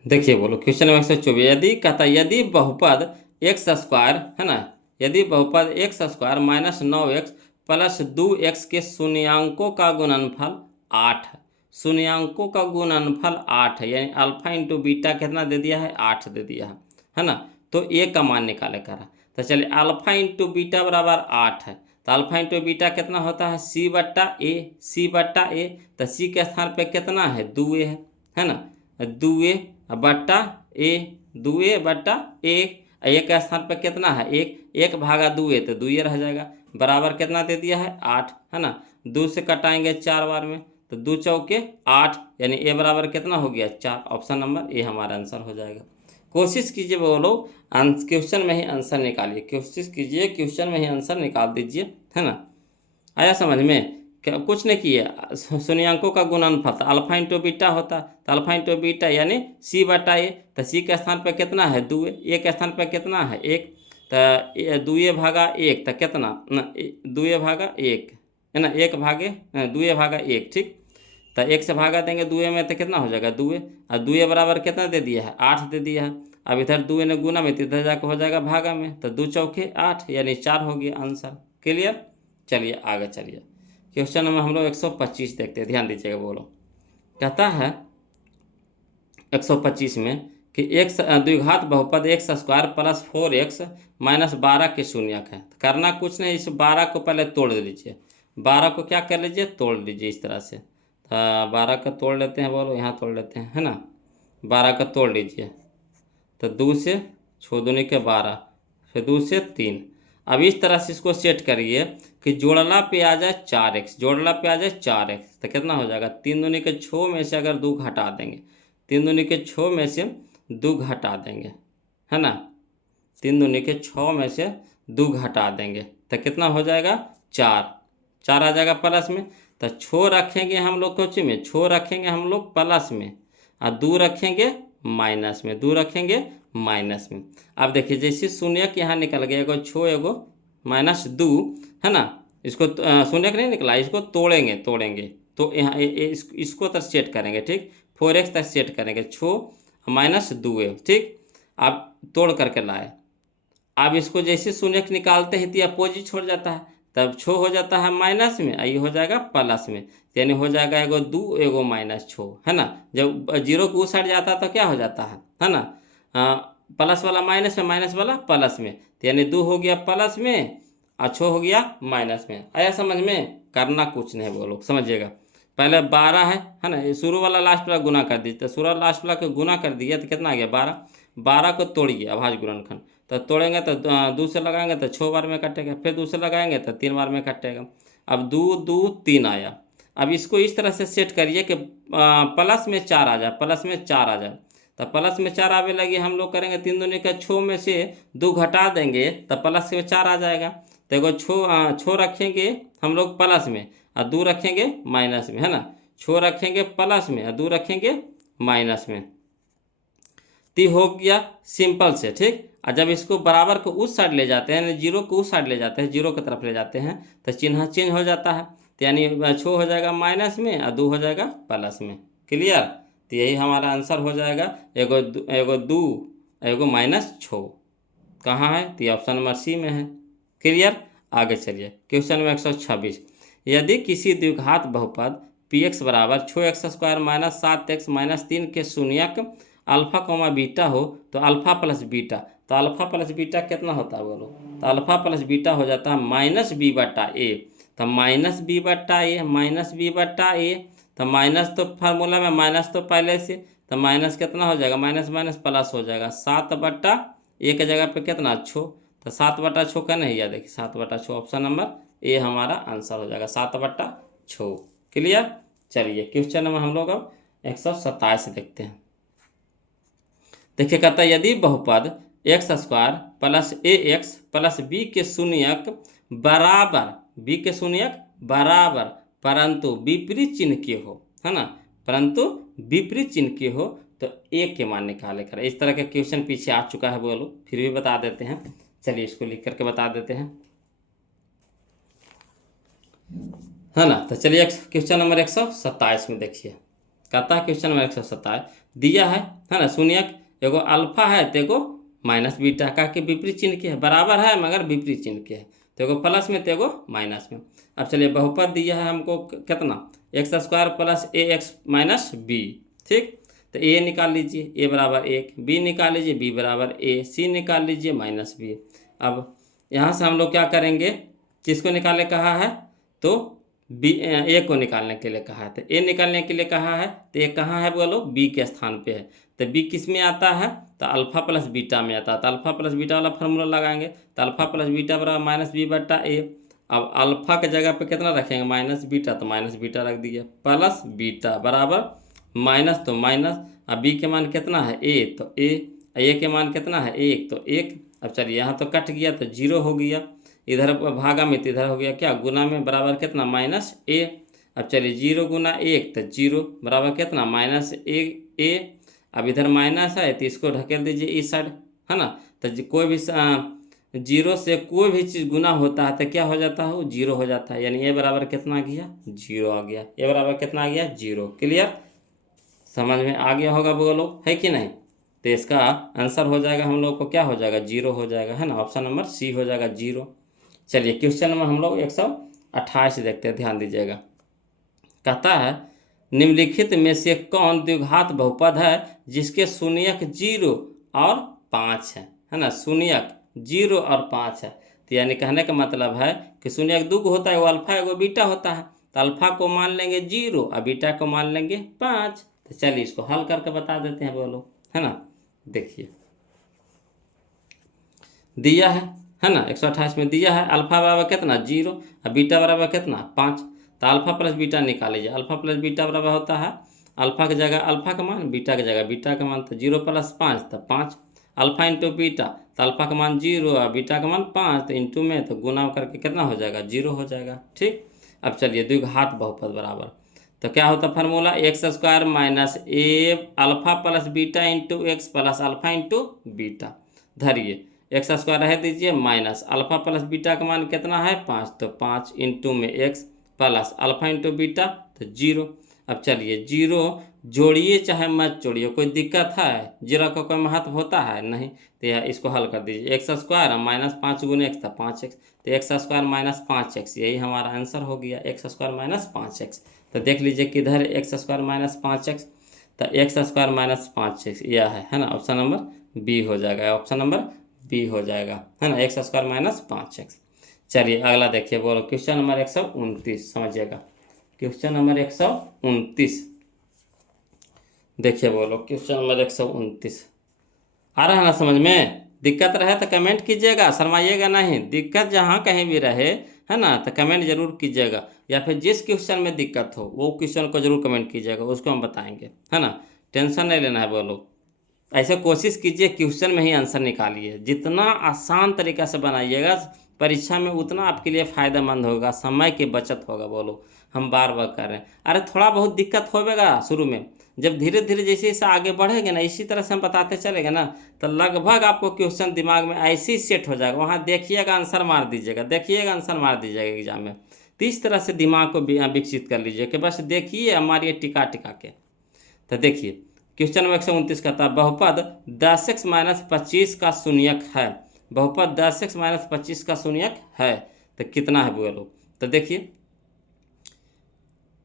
देखिए बोलो, क्वेश्चन नंबर 124, यदि कहता है यदि बहुपद एक्स स्क्वायर है ना, यदि बहुपद x square minus 9x plus 2x के शून्यांकों का गुणनफल 8 है, शून्यांकों का गुणनफल 8 है, यानी अल्फा इंटू बीटा कितना दे दिया है 8 दे दिया है ना, तो ए का मान निकाले करा। तो चलिए अल्फा इंटू बीटा बराबर 8 है, तो अल्फा इंटू बीटा कितना होता है सी बट्टा ए, तो सी के स्थान पे कितना है 2a है ना, 2a बट्टा ए, 2a बट्टा ए के स्थान पर कितना है 1 भागा 2a, तो 2a रह जाएगा, बराबर कितना दे दिया है 8 है ना, 2 से कटाएंगे 4 बार में, तो 2 चौके 8, यानी ए बराबर कितना हो गया 4, ऑप्शन नंबर ए हमारा आंसर हो जाएगा। कोशिश कीजिए वो लोग क्वेश्चन में ही आंसर निकालिए, कोशिश कीजिए क्वेश्चन में ही आंसर निकाल दीजिए, है ना। आया समझ में, क्या कुछ नहीं किया, शून्यांकों का गुणनफल, तो अल्फा इंटू बीटा होता, तो अल्फा इंटू बीटा यानी सी बटा ए, तो सी के स्थान पर कितना है 2a, ए के स्थान पर कितना है 1, तो 2a भागा 1 तो कितना 2a भागा 1 है ना, 1 भागे 2a भागा 1, ठीक, तो 1 से भागा देंगे 2a में तो कितना हो जाएगा 2a, और 2a बराबर कितना दे दिया है 8 दे दिया है, अब इधर 2a ने गुना में तो इधर जाकर हो जाएगा भागा में, तो 2 चौके 8 यानी 4 हो गया आंसर। क्लियर। चलिए आगे चलिए, क्वेश्चन नंबर हम लोग 125 देखते हैं, ध्यान दीजिएगा बोलो। कहता है 125 में कि एक्स द्विघात बहुपद x square plus 4x minus 12 के शून्यक है। करना कुछ नहीं, इस 12 को पहले तोड़ लीजिए, 12 को क्या कर लीजिए तोड़ लीजिए इस तरह से, 12 का तोड़ लेते हैं, बोलो यहाँ तोड़ लेते हैं, है ना, 12 का तोड़ लीजिए, तो 2 से 6 दूनी के 12, फिर 2 से 3, अब इस तरह से इसको सेट करिए कि जोड़ला पे आ जाए 4x, जोड़ला पे आ जाए 4x, तो कितना हो जाएगा 3 दूनी के 6 में से अगर 2 घटा देंगे, 3 दूनी के 6 में से 2 घटा देंगे, है ना, 3 दूनी के 6 में से 2 घटा देंगे तो कितना हो जाएगा 4 आ जाएगा प्लस में, तो 6 रखेंगे हम लोग कोची में, 6 रखेंगे हम लोग प्लस में, और 2 रखेंगे माइनस में, 2 रखेंगे माइनस में। अब देखिए जैसे शून्यक यहाँ निकल गया, एगो 6 एगो -2 है ना, इसको शून्यक नहीं निकला, इसको तोड़ेंगे तो यहाँ इसको तक सेट करेंगे, ठीक, 4x तक सेट करेंगे, 6 -2 ठीक, अब तोड़ करके लाए, अब इसको जैसे शून्यक निकालते हैं तो अपोजिट छोड़ जाता है, तब 6 हो जाता है माइनस में, ये हो जाएगा प्लस में, यानी हो जाएगा एगो 2 एगो -6 है ना, जब 0 को उस हट जाता है तो क्या हो जाता है ना, प्लस वाला माइनस में, माइनस वाला प्लस में, तो यानी 2 हो गया प्लस में और 6 हो गया माइनस में। आया समझ में, करना कुछ नहीं बोलो, समझिएगा, पहले 12 है ना, शुरू वाला लास्ट वाला गुना कर दीजिए, तो शुरू वाला लास्ट वाला को गुना कर दिया तो कितना आ गया 12 को तोड़िए अभाज्य गुणनखंड, तो तोड़ेंगे तो 2 से लगाएंगे तो 6 बार में कटेगा, फिर 2 से लगाएंगे तो 3 बार में कटेगा, अब 2 2 3 आया। अब इसको इस तरह से सेट करिए कि प्लस में 4 आ जाए, प्लस में 4 आ जाए, तो प्लस में 4 आवे लगे, हम लोग करेंगे 3 दूनी का 6 में से 2 घटा देंगे तो प्लस में 4 आ जाएगा, तो एगो 6 रखेंगे हम लोग प्लस में और 2 रखेंगे माइनस में, है ना, 6 रखेंगे प्लस में और 2 रखेंगे माइनस में, तो हो गया सिंपल से, ठीक। और जब इसको बराबर को उस साइड ले जाते हैं, 0 को उस साइड ले जाते हैं, 0 की तरफ ले जाते हैं, तो चिन्ह चेंज हो जाता है, तो यानी 6 हो जाएगा माइनस में और 2 हो जाएगा प्लस में। क्लियर। तो यही हमारा आंसर हो जाएगा, एगो 2 एगो -6 कहाँ है, तो ऑप्शन नंबर सी में है। क्लियर। आगे चलिए, क्वेश्चन नंबर 126, यदि किसी द्विघात बहुपद px बराबर 6x² माइनस 7x माइनस 3 के शून्यक अल्फा कॉमा बीटा हो तो अल्फा प्लस बीटा, तो अल्फा प्लस बीटा कितना होता है बोलो, तो अल्फा प्लस बीटा हो जाता है माइनस बी बट्टा ए, तो माइनस बी बट्टा ए, माइनस बी बट्टा ए, तो माइनस तो फार्मूला में माइनस तो पहले से, तो माइनस कितना हो जाएगा, माइनस माइनस प्लस हो जाएगा, 7/a के जगह पे कितना 6, तो 7/6 का नहीं याद, देखिए 7/6 ऑप्शन नंबर ए हमारा आंसर हो जाएगा 7/6। क्लियर। चलिए क्वेश्चन नंबर हम लोग अब 127 देखते हैं। देखिए कहता है यदि बहुपद x² plus ax plus b के शून्यक बराबर, b के शून्यक बराबर परंतु विपरीत चिन्ह के हो, है ना, परंतु विपरीत चिन्ह के हो तो a के मान निकाले कर। इस तरह के क्वेश्चन पीछे आ चुका है बोलो, फिर भी बता देते हैं। चलिए इसको लिख करके बता देते हैं, है ना। तो चलिए क्वेश्चन नंबर 127 में देखिए, कहता है क्वेश्चन नंबर 127 दिया है ना, शून्यक एगो अल्फा है तो एगो माइनस बीटा का के विपरीत चिन्ह के है, बराबर है मगर विपरीत चिन्ह के है, तो एगो प्लस में तो एगो माइनस में। अब चलिए बहुपद दिया है हमको कितना, x² plus ax minus b, ठीक, तो a निकाल लीजिए, a बराबर 1, b निकाल लीजिए, b बराबर a, c निकाल लीजिए माइनस b। अब यहाँ से हम लोग क्या करेंगे, किसको निकालने कहा है, तो a को निकालने के लिए कहा है, तो a निकालने के लिए कहा है, तो ये कहाँ है बोलो, b के स्थान पे है, तो b किस में आता है, तो अल्फा प्लस बीटा में आता है, तो अल्फा प्लस बीटा वाला फार्मूला लगाएंगे, तो अल्फा प्लस बीटा बराबर माइनस बी बट्टा ए। अब अल्फा के जगह पे कितना रखेंगे, माइनस बीटा, तो माइनस बीटा रख दिया, प्लस बीटा बराबर माइनस तो माइनस, अब बी के मान कितना है ए, तो ए के मान कितना है 1, तो 1। अब चलिए यहाँ तो कट गया तो 0 हो गया, इधर भागा में तो इधर हो गया क्या, गुना में बराबर कितना माइनस ए। अब चलिए 0 गुना 1 तो 0 बराबर कितना माइनस ए। अब इधर माइनस है तो इसको ढकेल दीजिए इस साइड, है ना, तो कोई भी 0 से कोई भी चीज़ गुना होता है तो क्या हो जाता है, वो 0 हो जाता है, यानी ए बराबर कितना आ गया 0 आ गया, ए बराबर कितना आ गया 0। क्लियर, समझ में आ गया होगा बोलो, है कि नहीं। तो इसका आंसर हो जाएगा हम लोग को क्या हो जाएगा 0 हो जाएगा, है ना, ऑप्शन नंबर सी हो जाएगा 0। चलिए क्वेश्चन नंबर हम लोग 128 देखते हैं, ध्यान दीजिएगा। कहता है निम्नलिखित में से कौन द्विघात बहुपद है जिसके शून्यक 0 और 5 है ना, शून्यक 0 और 5 है, तो यानी कहने का मतलब है कि शून्यक 2 होता है, वो अल्फा एगो बीटा होता है, तो अल्फा को मान लेंगे 0 और बीटा को मान लेंगे 5। तो चलिए इसको हल करके बता देते हैं बोलो, है ना। देखिए दिया है ना, 128 में दिया है अल्फा बराबर कितना 0 और बीटा बराबर कितना 5, तो अल्फा प्लस बीटा निकाल लीजिए, अल्फा प्लस बीटा बराबर होता है अल्फा की जगह अल्फा का मान, बीटा की जगह बीटा का मान, तो 0 + 5 तो 5, अल्फा इंटू बीटा, तो अल्फा का मान 0 और बीटा का मान 5, तो इंटू में तो गुना करके कितना हो जाएगा 0 हो जाएगा, ठीक। अब चलिए द्विघात बहुपद बराबर, तो क्या होता है formula, x² minus a alpha plus beta into x plus alpha into beta, धरिए x² रह दीजिए माइनस अल्फा प्लस बीटा का मान कितना है 5, तो 5 इंटू में x plus alpha into beta तो 0। अब चलिए 0 जोड़िए चाहे मत जोड़िए, कोई दिक्कत है, 0 का कोई महत्व होता है नहीं, तो यह इसको हल कर दीजिए, x² माइनस 5 गुने x था 5x, तो x² माइनस 5x, यही हमारा आंसर हो गया, x² माइनस 5x। तो देख लीजिए किधर x² माइनस 5x, तो x² माइनस 5x यह है ना, ऑप्शन नंबर बी हो जाएगा, ऑप्शन नंबर बी हो जाएगा, है ना, x² माइनस 5x। चलिए अगला देखिए बोलो, क्वेश्चन नंबर 129, समझिएगा क्वेश्चन नंबर 129 देखिए बोलो, क्वेश्चन नंबर 129 आ रहा है ना समझ में। दिक्कत रहे तो कमेंट कीजिएगा, शर्माइएगा नहीं, दिक्कत जहाँ कहीं भी रहे, है ना, तो कमेंट जरूर कीजिएगा, या फिर जिस क्वेश्चन में दिक्कत हो वो क्वेश्चन को जरूर कमेंट कीजिएगा, उसको हम बताएंगे, है ना, टेंशन नहीं लेना है बोलो। ऐसे कोशिश कीजिए क्वेश्चन में ही आंसर निकालिए, जितना आसान तरीका से बनाइएगा परीक्षा में उतना आपके लिए फ़ायदेमंद होगा, समय की बचत होगा बोलो। हम बार बार कर रहे हैं, अरे थोड़ा बहुत दिक्कत होगा शुरू में, जब धीरे धीरे जैसे जैसे आगे बढ़ेंगे ना, इसी तरह से हम बताते चलेंगे ना, तो लगभग आपको क्वेश्चन दिमाग में ऐसे ही सेट हो जाएगा, वहाँ देखिएगा आंसर मार दीजिएगा, देखिएगा आंसर मार दीजिएगा एग्जाम में। तो इस तरह से दिमाग को विकसित कर लीजिए कि बस देखिए हमारी टिका टिका के। तो देखिए क्वेश्चन नंबर 129 कहता है बहुपद 10x माइनस 25 का शून्यक है, बहुपद 10x माइनस 25 का शून्यक है, तो कितना है बोलो। तो देखिए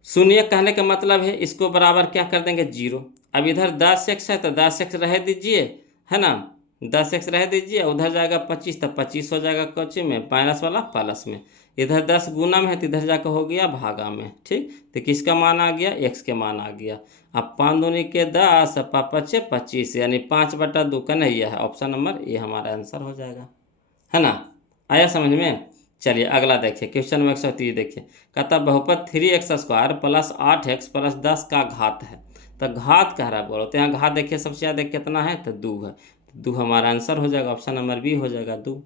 शून्य कहने का मतलब है इसको बराबर क्या कर देंगे 0। अब इधर 10x है तो 10x रह दीजिए, है ना, 10x रह दीजिए, उधर जाएगा 25 तो 25 हो जाएगा कोची में, माइनस वाला प्लस में। इधर 10 गुना में है तो इधर जाकर हो गया भागा में। ठीक, तो किसका मान आ गया, x के मान आ गया। अब 5 दूनी के 10, 5 25, यानी 5/2 का नहीं है, ऑप्शन नंबर ए हमारा आंसर हो जाएगा, है ना। आया समझ में। चलिए अगला देखिए, क्वेश्चन नंबर 130 देखिए। कहता बहुपद 3x² प्लस 8x प्लस 10 का घात है। तो घात कह रहा है बोलो, तो यहाँ घात देखिए सबसे ज़्यादा कितना है, तो 2 है। तो 2 हमारा आंसर हो जाएगा, ऑप्शन नंबर बी हो जाएगा 2।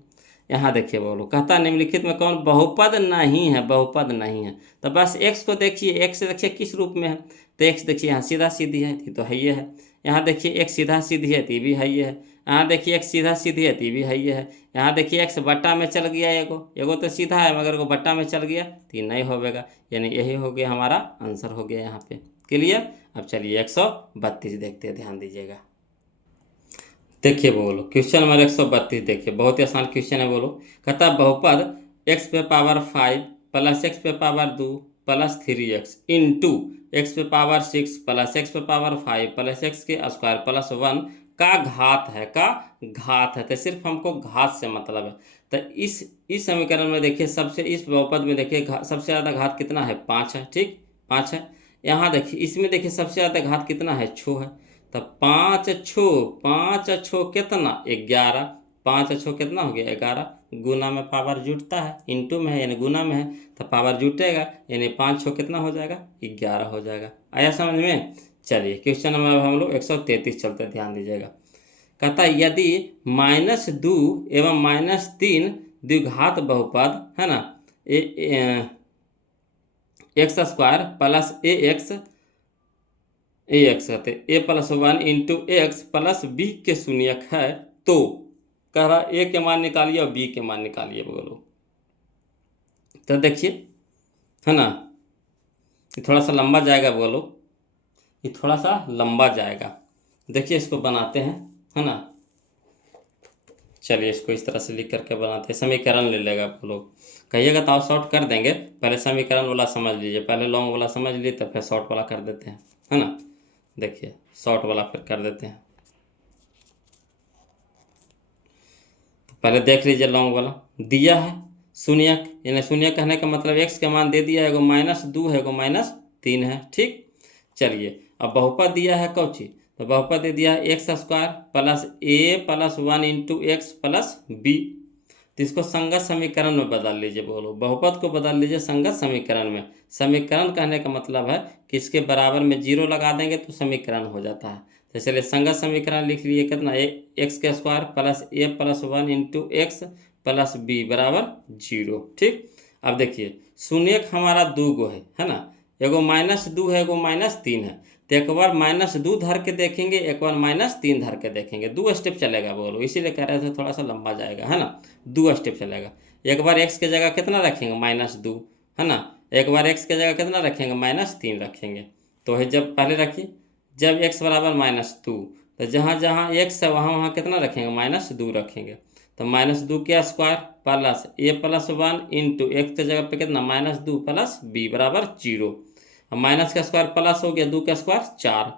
यहाँ देखिए बोलो, कहता निम्नलिखित में कौन बहुपद नहीं है, बहुपद नहीं है। तो बस x को देखिए, x देखिए किस रूप में है, तो x देखिए यहाँ सीधा सीधी है, ये तो है ये है। यहाँ देखिए x सीधा सीधी है, तो ये भी है ये है। यहाँ देखिए x सीधा सीधी है, तो ये भी है ये है। यहाँ देखिए x बट्टा में चल गया, एगो तो सीधा है मगर वो बट्टा में चल गया, तो ये नहीं होगा, यानी यही हो गया हमारा आंसर हो गया यहाँ पे। क्लियर। अब चलिए 132 देखते हैं, ध्यान दीजिएगा। देखिए बोलो क्वेश्चन नंबर 132 देखिए, बहुत ही आसान क्वेश्चन है। बोलो कहता बहुपद x पे पावर 5 प्लस x पे power 2 plus 3x into x पे पावर 6 प्लस x पे पावर 5 प्लस x के स्क्वायर प्लस 1 का घात है, का घात है। तो सिर्फ हमको घात से मतलब है। तो इस समीकरण में देखिए, सबसे इस बहुपद में देखिए सबसे ज़्यादा घात कितना है, 5 है। ठीक, 5 है। यहाँ देखिए इसमें देखिए सबसे ज़्यादा घात कितना है, 6 है। तो 5 कितना, 11। 5 कितना हो गया, 11। गुना में पावर जुटता है, इंटू में है यानी गुना में है, तो पावर जुटेगा, यानी 5 कितना हो जाएगा, 11 हो जाएगा। आया समझ में। चलिए क्वेश्चन नंबर हम लोग 133 चलते, ध्यान दीजिएगा। कहता यदि -2 एवं -3 द्विघात बहुपद, है ना, x² प्लस ax कहते a plus 1 into x plus b के शून्यक है, तो कह रहा a के मान निकालिए और b के मान निकालिए। बोलो तो देखिए, है ना, ये थोड़ा सा लंबा जाएगा। बोलो ये थोड़ा सा लंबा जाएगा। देखिए इसको बनाते हैं, है ना। चलिए इसको इस तरह से लिख करके बनाते हैं, समीकरण ले लेगा। बोलो कहिएगा तो आप शॉर्ट कर देंगे, पहले समीकरण वाला समझ लीजिए, पहले लॉन्ग वाला समझ लीजिए, तब फिर शॉर्ट वाला कर देते हैं, है ना। देखिए शॉर्ट वाला फिर कर देते हैं। तो पहले देख लीजिए लॉन्ग वाला दिया है शून्यक, यानी शून्य कहने का मतलब x का मान दे दिया है, एगो -2 है, एगो -3 है। ठीक, चलिए अब बहुपद दिया है कौची, तो बहुपद दे दिया है x² plus a plus 1 into x plus b. तो इसको संगत समीकरण में बदल लीजिए। बोलो बहुपद को बदल लीजिए संगत समीकरण में। समीकरण कहने का मतलब है कि इसके बराबर में 0 लगा देंगे तो समीकरण हो जाता है। तो चलिए संगत समीकरण लिख लीजिए, कितना, x² plus a plus 1 into x plus b बराबर 0। ठीक, अब देखिए शून्यक हमारा 2 गो है ना, एगो -2 है, एगो -3 है। तो एक बार -2 धर के देखेंगे, एक बार -3 धर के देखेंगे, 2 स्टेप चलेगा। बोलो इसीलिए कह रहे थे थोड़ा सा लंबा जाएगा, है ना, 2 स्टेप चलेगा। एक बार x के जगह कितना रखेंगे, -2, है ना। एक बार x के जगह कितना रखेंगे, -3 रखेंगे। तो है जब पहले रखिए, जब x बराबर -2, तो जहाँ जहाँ x है वहाँ वहाँ कितना रखेंगे, -2 रखेंगे। तो -2 के square plus a plus 1 into x के जगह पे कितना, -2 प्लस b बराबर 0। अब माइनस का स्क्वायर प्लस हो गया, 2 का स्क्वायर 4।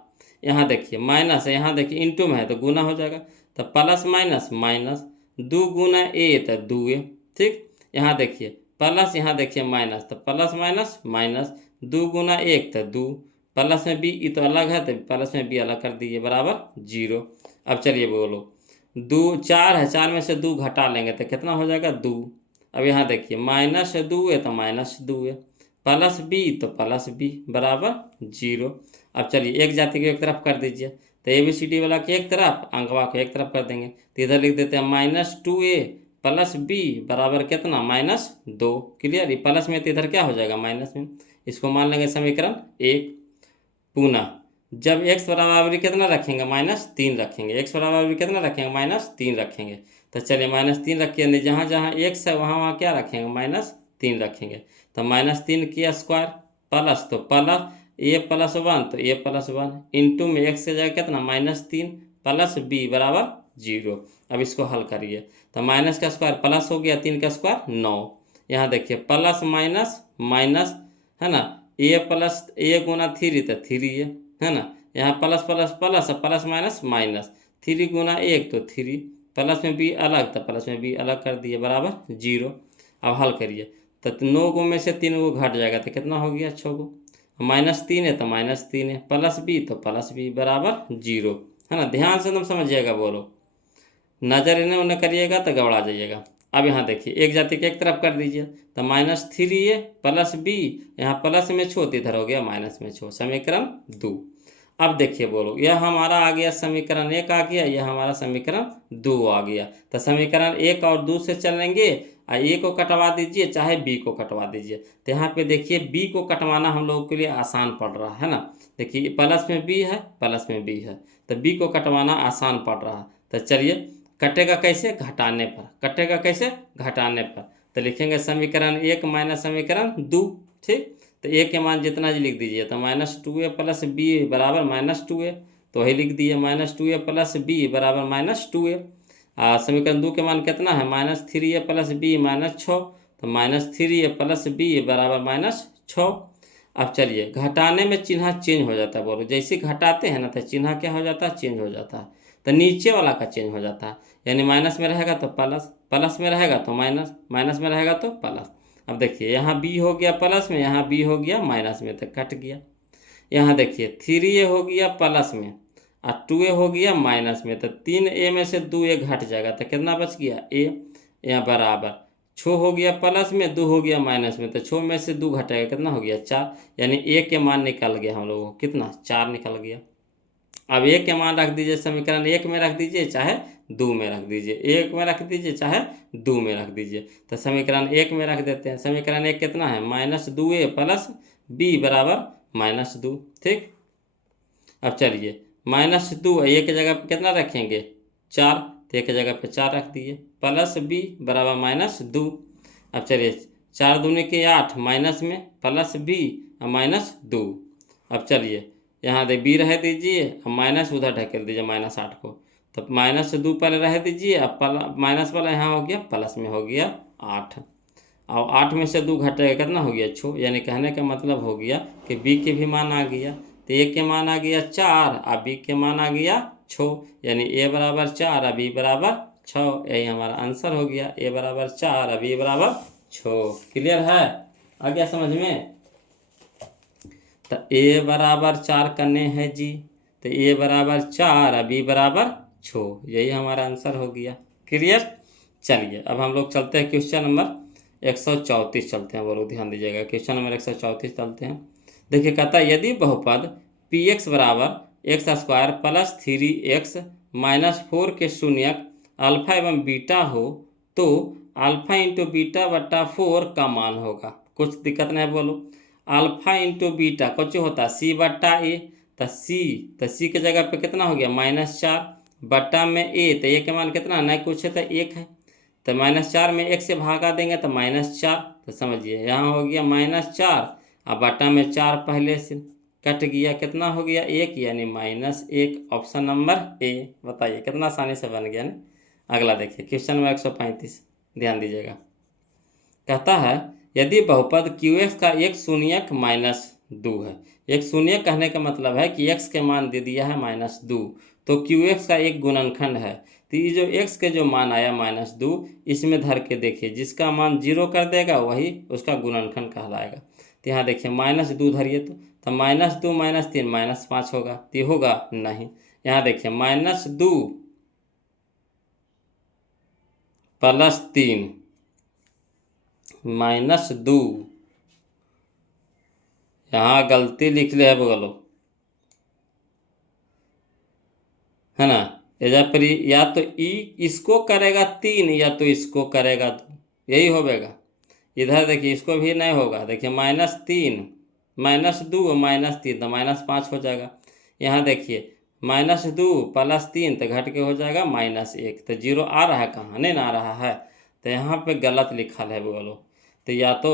यहाँ देखिए माइनस है, यहाँ देखिए इंटू में है तो गुना हो जाएगा, तो plus minus minus, 2 Guna a तो 2a। ठीक, यहाँ देखिए प्लस, यहाँ देखिए माइनस, तो प्लस माइनस माइनस, 2 गुना 1 तो 2, प्लस में b ये तो अलग है तो प्लस में b अलग कर दीजिए बराबर 0। अब चलिए बोलो 2 4 है, 4 में से 2 घटा लेंगे तो कितना हो जाएगा, 2। अब यहाँ देखिए -2 है तो -2 है, प्लस बी तो प्लस बी बराबर 0। अब चलिए एक जाति को एक तरफ कर दीजिए, तो ABCD वाला के एक तरफ, अंकवा को एक तरफ कर देंगे। तो इधर लिख देते हैं -2a प्लस बी बराबर कितना, -2। क्लियर, ये प्लस में तो इधर क्या हो जाएगा, माइनस में। इसको मान लेंगे समीकरण 1। पुनः जब x बराबर कितना रखेंगे, -3 रखेंगे, x बराबर कितना रखेंगे, -3 रखेंगे। तो चलिए -3 रखिए, जहाँ जहाँ x है वहाँ वहाँ क्या रखेंगे, -3 रखेंगे। तो -3 किया स्क्वायर प्लस, तो प्लस a प्लस 1 तो a प्लस 1 इंटू में x से जाएगा कितना, -3 प्लस b बराबर 0। अब इसको हल करिए, तो माइनस का स्क्वायर प्लस हो गया, 3 का स्क्वायर 9। यहाँ देखिए प्लस माइनस माइनस, है ना, ए प्लस ए गुना थ्री तो थ्री है ना। यहाँ plus plus plus plus minus minus, three गुना एक तो थ्री, प्लस में बी अलग तो प्लस में बी अलग कर दिए बराबर जीरो। अब हल करिए तो 9 गो में से 3 गो घट जाएगा तो कितना हो गया 6 गो, माइनस 3 है तो माइनस 3 है, प्लस बी तो प्लस बी बराबर जीरो, है ना। ध्यान से तुम समझिएगा, बोलो नजर इन्हें उन्हें करिएगा तो गड़बड़ा जाइएगा। अब यहाँ देखिए एक जाति के एक तरफ कर दीजिए तो माइनस थ्री है प्लस बी, यहाँ प्लस में छो तो इधर हो गया माइनस में छो, समीकरण 2। अब देखिए बोलो यह हमारा आ गया समीकरण 1 आ गया, यह हमारा समीकरण 2 आ गया। तो समीकरण 1 और 2 से चलेंगे, ए को कटवा दीजिए चाहे बी को कटवा दीजिए। तो यहाँ पे देखिए बी को कटवाना हम लोगों के लिए आसान पड़ रहा है ना। देखिए प्लस में बी है प्लस में बी है तो बी को कटवाना आसान पड़ रहा है। तो चलिए कटेगा कैसे, घटाने पर, कटेगा कैसे घटाने पर। तो लिखेंगे समीकरण 1 माइनस समीकरण 2, ठीक। तो ए के मान जितना जी लिख दीजिए तो माइनस 2a प्लस बी बराबर माइनस 2a, तो वही लिख दिए माइनस 2a प्लस बी बराबर माइनस 2a। समीकरण 2 के मान कितना है minus 3a plus B minus 6, तो माइनस 3a प्लस बी बराबर माइनस 6। अब चलिए घटाने में चिन्ह चेंज हो जाता है, बोलो जैसे घटाते हैं ना तो चिन्ह क्या हो जाता है चेंज हो जाता है, तो नीचे वाला का चेंज हो जाता है। यानी माइनस में रहेगा तो प्लस, प्लस में रहेगा तो माइनस, माइनस में रहेगा तो प्लस। अब देखिए यहाँ बी हो गया प्लस में, यहाँ बी हो गया माइनस में तो कट गया। यहाँ देखिए 3a हो गया प्लस में और 2a हो गया माइनस में, तो 3a में से 2a घट जाएगा तो कितना बच गया a, यहाँ बराबर 6 हो गया प्लस में 2 हो गया माइनस में, तो 6 में से 2 घटेगा कितना हो गया 4, यानी a के मान निकल गया हम लोगों को कितना 4 निकल गया। अब ए के मान रख दीजिए समीकरण 1 में रख दीजिए चाहे 2 में रख दीजिए, 1 में रख दीजिए चाहे 2 में रख दीजिए। तो समीकरण 1 में रख देते हैं, समीकरण 1 कितना है माइनस 2a प्लस बी बराबर माइनस 2, ठीक। अब चलिए माइनस 2 ए की जगह पर कितना रखेंगे 4, तो ए की जगह पर 4 रख दिए प्लस बी बराबर माइनस 2। अब चलिए 4 दूनी के 8 माइनस में प्लस बी और माइनस 2। अब चलिए यहाँ दे बी रह दीजिए अब माइनस उधर ढकेल दीजिए माइनस 8 को, तो माइनस 2 पहले रह दीजिए, अब माइनस वाला यहाँ हो गया प्लस में हो गया 8। और 8 में से 2 घटेगा कितना हो गया 6, यानी कहने का मतलब हो गया कि बी के भी मान आ गया। तो ए के मान आ गया 4 और बी के मान आ गया 6, यानी ए बराबर 4 और बी बराबर 6। यही हमारा आंसर हो गया, ए बराबर 4 और बी बराबर 6। क्लियर है, आ गया समझ में। तो ए बराबर 4 करने हैं जी, तो ए बराबर 4 और बी बराबर 6, यही हमारा आंसर हो गया। क्लियर। चलिए अब हम लोग चलते हैं क्वेश्चन नंबर 134 चलते हैं, बोलो ध्यान दीजिएगा क्वेश्चन नंबर 134 चलते हैं। देखिए कहता है यदि बहुपद पी एक्स बराबर x square plus 3x minus 4 के शून्यक अल्फा एवं बीटा हो तो अल्फा इंटू बीटा बट्टा 4 का मान होगा। कुछ दिक्कत नहीं, बोलो अल्फा इंटू बीटा कुछ होता है सी बट्टा ए, तो सी के जगह पे कितना हो गया -4 बट्टा में ए, तो ए के मान कितना नहीं कुछ है तो 1 है, तो -4 में 1 से भागा देंगे तो -4, तो समझिए यहाँ हो गया -4 और बट्टा में 4 पहले से कट गया, कितना हो गया 1, यानी -1। Option number A. बताइए कितना आसानी से बन गया ना। अगला देखिए क्वेश्चन नंबर 135, ध्यान दीजिएगा। कहता है यदि बहुपद क्यू एक्स का एक शून्यक -2 है, एक शून्य कहने का मतलब है कि x के मान दे दिया है -2, तो क्यू एक्स का एक गुणनखंड है, तो ये जो x के जो मान आया -2 इसमें धर के देखिए जिसका मान 0 कर देगा वही उसका गुणनखंड कहलाएगा। तो यहाँ देखिए -2 धरिए तो -2 -3 -5 होगा, तो ये होगा नहीं। यहाँ देखिए -2 प्लस 3 -2, यहाँ गलती लिख ले है बोलो, है ना। एजा पर या तो ई इसको करेगा 3 या तो इसको करेगा 2, यही होगा। इधर देखिए इसको भी नहीं होगा, देखिए -3 -2 -3 तो -5 हो जाएगा। यहाँ देखिए -2 प्लस 3 तो घट के हो जाएगा -1, तो 0 आ रहा है कहाँ, नहीं ना आ रहा है, तो यहाँ पे गलत लिखा है बोलो। तो या तो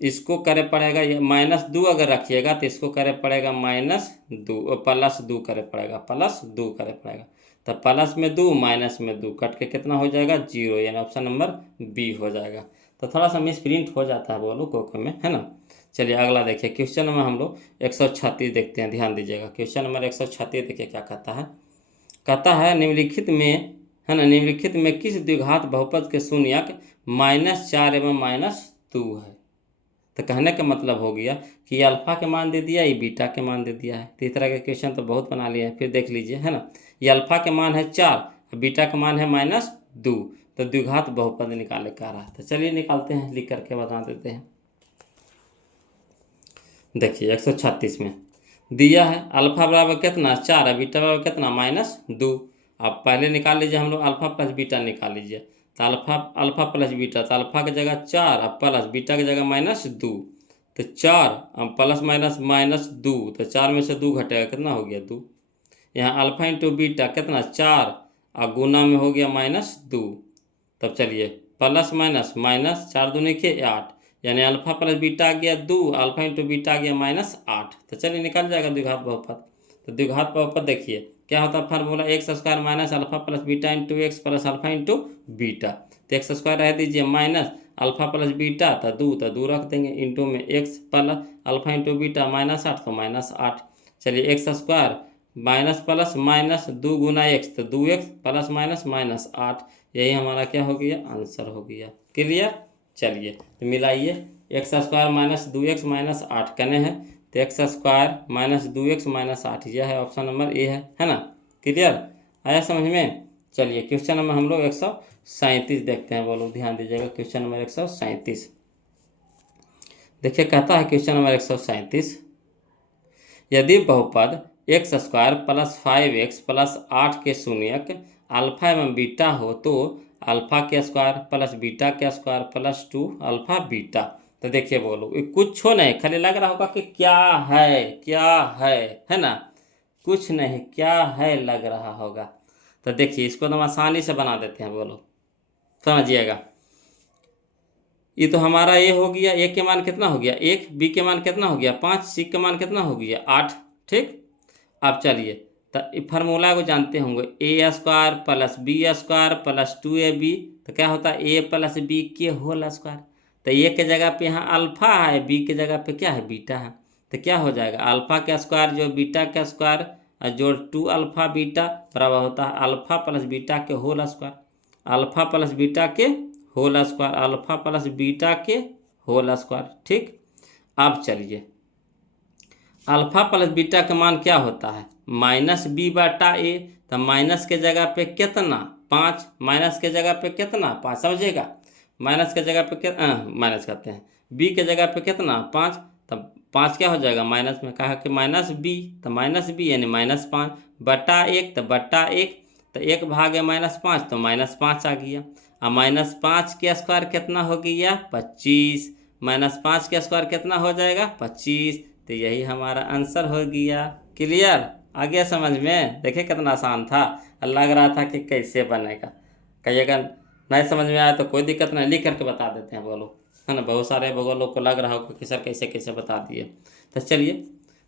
इसको करे पड़ेगा, ये -2 अगर रखिएगा तो इसको करे पड़ेगा -2 प्लस 2 करे पड़ेगा, प्लस 2 करे पड़ेगा, तो प्लस में 2 माइनस में 2 कट के कितना हो जाएगा 0, यानी ऑप्शन नंबर बी हो जाएगा। तो थोड़ा सा मिस प्रिंट हो जाता है बोलो कोको में, है ना। चलिए अगला देखिए, क्वेश्चन नंबर हम लोग 136 देखते हैं, ध्यान दीजिएगा। क्वेश्चन नंबर 136 देखिए क्या कहता है। कहता है निम्नलिखित में, है ना, निम्नलिखित में किस द्विघात बहुपद के शून्यक -4 एवं -2 है। तो कहने का मतलब हो गया कि ये अल्फा के मान दे दिया, ये बीटा के मान दे दिया है। तो इस तरह के क्वेश्चन तो बहुत बना लिए हैं। फिर देख लीजिए, है ना, ये अल्फा के मान है 4, बीटा का मान है -2, तो द्विघात बहुपद निकाले का रहा। तो चलिए निकालते हैं, लिख करके बता देते हैं। देखिए 136 में दिया है अल्फा बराबर कितना 4 है, बीटा बराबर कितना -2। आप पहले निकाल लीजिए, हम लोग अल्फा प्लस बीटा निकाल लीजिए। तो अल्फा प्लस बीटा, तो अल्फा की जगह 4 और प्लस बीटा की जगह -2। तो 4 प्लस -2, तो 4 में से 2 घटेगा, कितना हो गया 2। यहाँ अल्फा इंटू बीटा कितना 4 और गुना में हो गया -2। तब चलिए प्लस माइनस माइनस 4 दूनी के 8, यानी अल्फा प्लस बीटा आ गया 2, अल्फा इंटू बीटा आ गया -8। तो चलिए निकल जाएगा द्विघात बहुपद। तो द्विघात बहुपद देखिए क्या होता है formula, x square minus alpha plus beta into x plus alpha into beta. तो एक्स स्क्वायर रह दीजिए माइनस अल्फा प्लस बीटा, तो 2 रख देंगे, इंटू में x plus alpha into beta -8, तो -8। चलिए x square minus plus minus 2 गुना एक्स, तो 2x प्लस माइनस -8। यही हमारा क्या हो गया, आंसर हो गया। क्लियर। चलिए तो मिलाइए, x square minus 2x minus 8 कने हैं, तो x square minus 2x minus 8, यह है ऑप्शन नंबर ए है ना। क्लियर, आया समझ में। चलिए क्वेश्चन नंबर हम लोग 137 देखते हैं, बोलो ध्यान दीजिएगा। क्वेश्चन नंबर 137 देखिए, कहता है क्वेश्चन नंबर 137, यदि बहुपद x square plus 5x plus 8 के शून्यक अल्फा एवं बीटा हो तो अल्फा के स्क्वायर प्लस बीटा के स्क्वायर प्लस 2 अल्फा बीटा। तो देखिए बोलो, कुछ हो नहीं, खाली लग रहा होगा कि क्या है ना, कुछ नहीं, क्या है लग रहा होगा। तो देखिए इसको तो हम आसानी से बना देते हैं, बोलो समझिएगा। ये तो हमारा ये हो गया, ए के मान कितना हो गया 1, बी के मान कितना हो गया 5, सी के मान कितना हो गया 8। ठीक, अब चलिए तो फार्मूला को जानते होंगे, a square plus b square plus 2ab, तो क्या होता है ए प्लस बी के होल स्क्वायर। तो ए के जगह पे यहाँ अल्फा है, बी के जगह पे क्या है बीटा है। तो क्या हो जाएगा अल्फा का स्क्वायर जो बीटा का स्क्वायर जोड़ 2 अल्फा बीटा बराबर होता है अल्फा प्लस बीटा के whole square, alpha plus beta के whole square, alpha plus beta के होल स्क्वायर। ठीक, अब चलिए अल्फा प्लस बीटा का मान क्या होता है -b/a, तो माइनस के जगह पे कितना 5, माइनस के जगह पे कितना 5, समझिएगा, माइनस के जगह पे कितना माइनस करते हैं, b के जगह पे कितना 5, तब 5 क्या हो जाएगा माइनस में कहा कि -b, तो -b यानी -5/1, तो /1, तो 1/-5, तो -5 आ गया। अब -5 के स्क्वायर कितना हो गया 25, -5 के स्क्वायर कितना हो जाएगा 25। तो यही हमारा आंसर हो गया। क्लियर, आ गया समझ में। देखिए कितना आसान था, लग रहा था कि कैसे बनेगा। कहीं अगर नहीं समझ में आया तो कोई दिक्कत नहीं, लिख करके बता देते हैं, बोलो है ना। बहुत सारे लोग को लग रहा होगा कि सर कैसे कैसे बता दिए। तो चलिए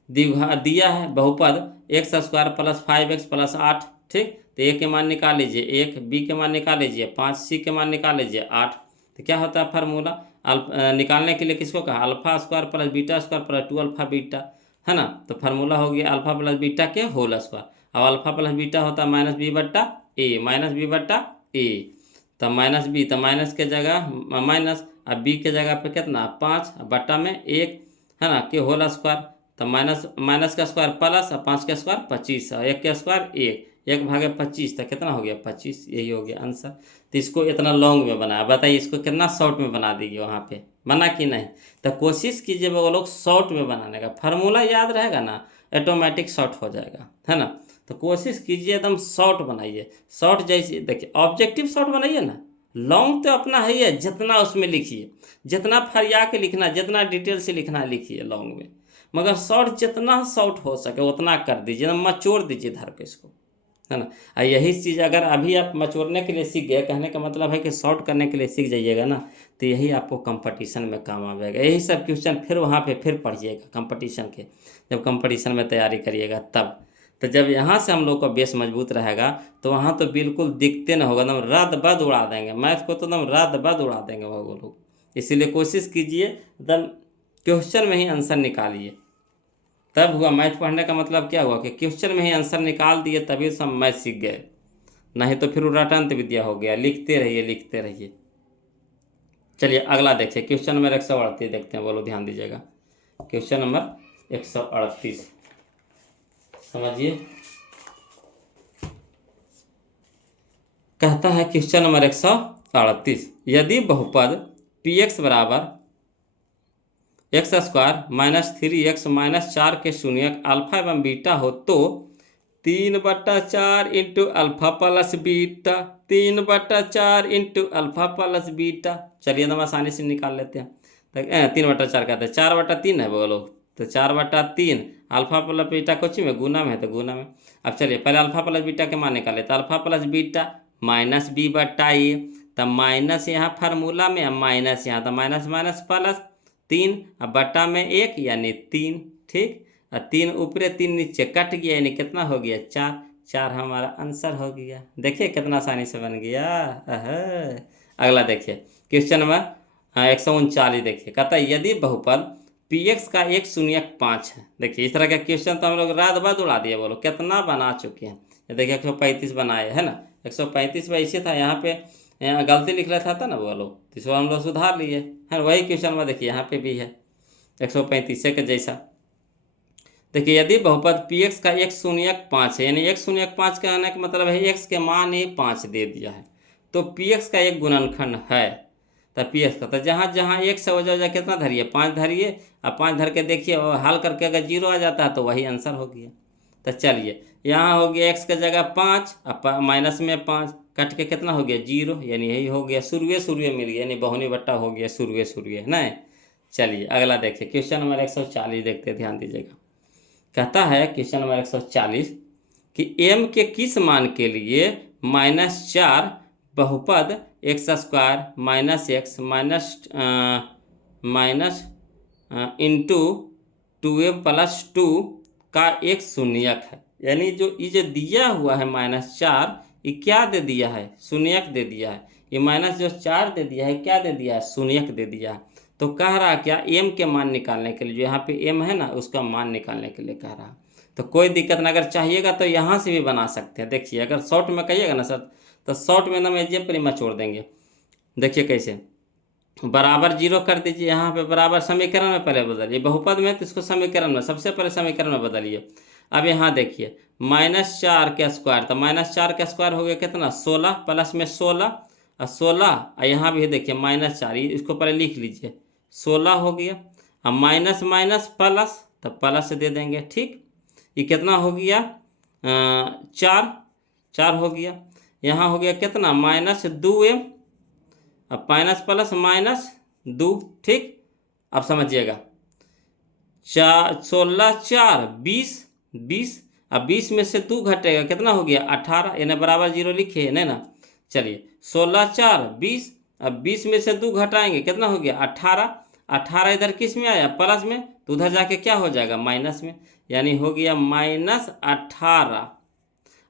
दिया है बहुपद x square plus 5x plus 8। ठीक, तो ए के मान निकाल लीजिए 1, बी के मान निकाल लीजिए 5, सी के मान निकाल लीजिए 8। तो क्या होता है फार्मूला निकालने के लिए किसको कहा alpha square plus beta square plus 2 alpha beta, है ना। तो फार्मूला हो गया अल्फा प्लस बीटा के होल स्क्वायर। अब अल्फा प्लस बीटा होता है -b/a, -b/a, तो -b, तो माइनस के जगह माइनस, अब b के जगह पे कितना 5 बट्टा में 1, है ना, के होल स्क्वायर, तो माइनस का स्क्वायर प्लस और 5 का स्क्वायर 25 और 1 का स्क्वायर 1/25, तो कितना हो गया 25, यही हो गया आंसर। तो इसको इतना लॉन्ग में बनाया, बताइए इसको कितना शॉर्ट में बना दीजिए, वहाँ पे बना कि नहीं। तो कोशिश कीजिए वो लोग शॉर्ट में बनाने का, फार्मूला याद रहेगा ना ऑटोमेटिक शॉर्ट हो जाएगा, है ना। तो कोशिश कीजिए एकदम शॉर्ट बनाइए, शॉर्ट जैसे देखिए ऑब्जेक्टिव शॉर्ट बनाइए ना। लॉन्ग तो अपना है ही है, जितना उसमें लिखिए, जितना फरिया के लिखना, जितना डिटेल से लिखना है लिखिए लॉन्ग में, मगर शॉर्ट जितना शॉर्ट हो सके उतना कर दीजिए, मचोड़ दीजिए धर के इसको, है ना। और यही चीज़ अगर अभी आप मचोड़ने के लिए सीख गए, कहने का मतलब है कि शॉर्ट करने के लिए सीख जाइएगा ना, तो यही आपको कंपटीशन में काम आएगा। यही सब क्वेश्चन फिर वहाँ पे फिर पढ़िएगा कंपटीशन के, जब कंपटीशन में तैयारी करिएगा तब। तो जब यहाँ से हम लोग का बेस मजबूत रहेगा तो वहाँ तो बिल्कुल दिखते ना होगा, एकदम रद बद उड़ा देंगे मैथ को, तो एकदम रद बद उड़ा देंगे वो लोग। इसीलिए कोशिश कीजिए एकदम क्वेश्चन में ही आंसर निकालिए। तब हुआ मैथ पढ़ने का मतलब क्या हुआ कि क्वेश्चन में ही आंसर निकाल दिए, तभी सब मैथ सीख गए। नहीं तो फिर रटंत विद्या हो गया, लिखते रहिए लिखते रहिए। चलिए अगला देखिए, क्वेश्चन नंबर 138 देखते हैं, बोलो ध्यान दीजिएगा। क्वेश्चन नंबर 138 समझिए। कहता है क्वेश्चन नंबर 138, यदि बहुपद पी एक्स बराबर x square minus 3x minus 4 के शून्यक अल्फा एवं बीटा हो तो 3/4 into alpha plus beta, 3/4 into alpha plus beta. चलिए हम आसानी से निकाल लेते हैं। तो 3/4 कहते हैं, 4/3 है बोलो, तो 4/3 अल्फा प्लस बीटा कुछ में गुना में है तो गुना में। अब चलिए पहले अल्फा प्लस बीटा के मान निकाले, तो alpha plus beta minus b बटा ए, तब माइनस यहाँ फार्मूला में, माइनस यहाँ, तो माइनस माइनस प्लस 3, अब बटा में 1 यानी 3, ठीक। और 3 ऊपरे 3 नीचे कट गया, यानी कितना हो गया 4, 4 हमारा आंसर हो गया। देखिए कितना आसानी से बन गया। अगला देखिए क्वेश्चन नंबर 139 देखिए, कहता है यदि बहुपद पी एक्स का एक शून्यक 5 है। देखिए इस तरह का क्वेश्चन तो हम लोग रात भर उड़ा दिए, बोलो कितना बना चुके हैं। ये देखिए 135 बनाए है ना, 135 में ऐसे था, यहाँ पे गलती लिख रहा था ना बोलो, तो इसको हम लोग सुधार लिए है। वही क्वेश्चन में देखिए यहाँ पे भी है 135 के जैसा। देखिए यदि बहुपद पी एक्स का एक शून्यक 5 है, यानी एक शून्यक 5 कहने का मतलब है एक्स के मान ही 5 दे दिया है, तो पी एक्स का एक गुणनखंड है। तो पी एक्स का तो जहाँ जहाँ एक से हो जाए कितना धरिए 5 धरिए, अब 5 धर के देखिए और हल करके अगर 0 आ जाता है तो वही आंसर हो गया। तो चलिए यहाँ हो गया एक्स के जगह 5, अब माइनस में 5 कट के कितना हो गया 0, यानी यही हो गया शुरुए मिल गया, यानी बहुनी बट्टा हो गया शुरुए नहीं। चलिए अगला देखिए क्वेश्चन नंबर 140 देखते हैं, ध्यान दीजिएगा। कहता है क्वेश्चन नंबर 140 कि m के किस मान के लिए -4 बहुपद x square minus x minus into 2m plus 2 का एक शून्यक है। यानी जो ये दिया हुआ है -4, ये क्या दे दिया है शून्यक दे दिया है। ये माइनस जो 4 दे दिया है क्या दे दिया है शून्यक दे दिया है। तो कह रहा क्या m के मान निकालने के लिए, जो यहाँ पे m है ना उसका मान निकालने के लिए कह रहा। तो कोई दिक्कत ना, अगर चाहिएगा तो यहाँ से भी बना सकते हैं। देखिए अगर शॉर्ट में कहिएगा ना सर, तो शॉर्ट में एकदम एजे पर छोड़ देंगे। देखिए कैसे, बराबर 0 कर दीजिए, यहाँ पे बराबर समीकरण में पहले बदलिए, बहुपद में तो इसको समीकरण में सबसे पहले समीकरण में बदलिए। अब यहाँ देखिए -4 का स्क्वायर, तो -4 का स्क्वायर हो गया कितना 16, प्लस में 16 और 16, और यहाँ भी देखिए -4, इसको पहले लिख लीजिए 16 हो गया। अब माइनस माइनस प्लस, तो प्लस दे देंगे, ठीक। ये कितना हो गया 4 हो गया। यहाँ हो गया कितना -2m, अब माइनस प्लस -2, ठीक। अब समझिएगा 16 4 20, अब 20 में से 2 घटेगा कितना हो गया 18, यानी बराबर 0 लिखे नहीं ना। चलिए 16 4 20, अब 20 में से 2 घटाएंगे कितना हो गया 18, 18 इधर किस में आया प्लस में, तो उधर जाके क्या हो जाएगा माइनस में, यानी हो गया -18,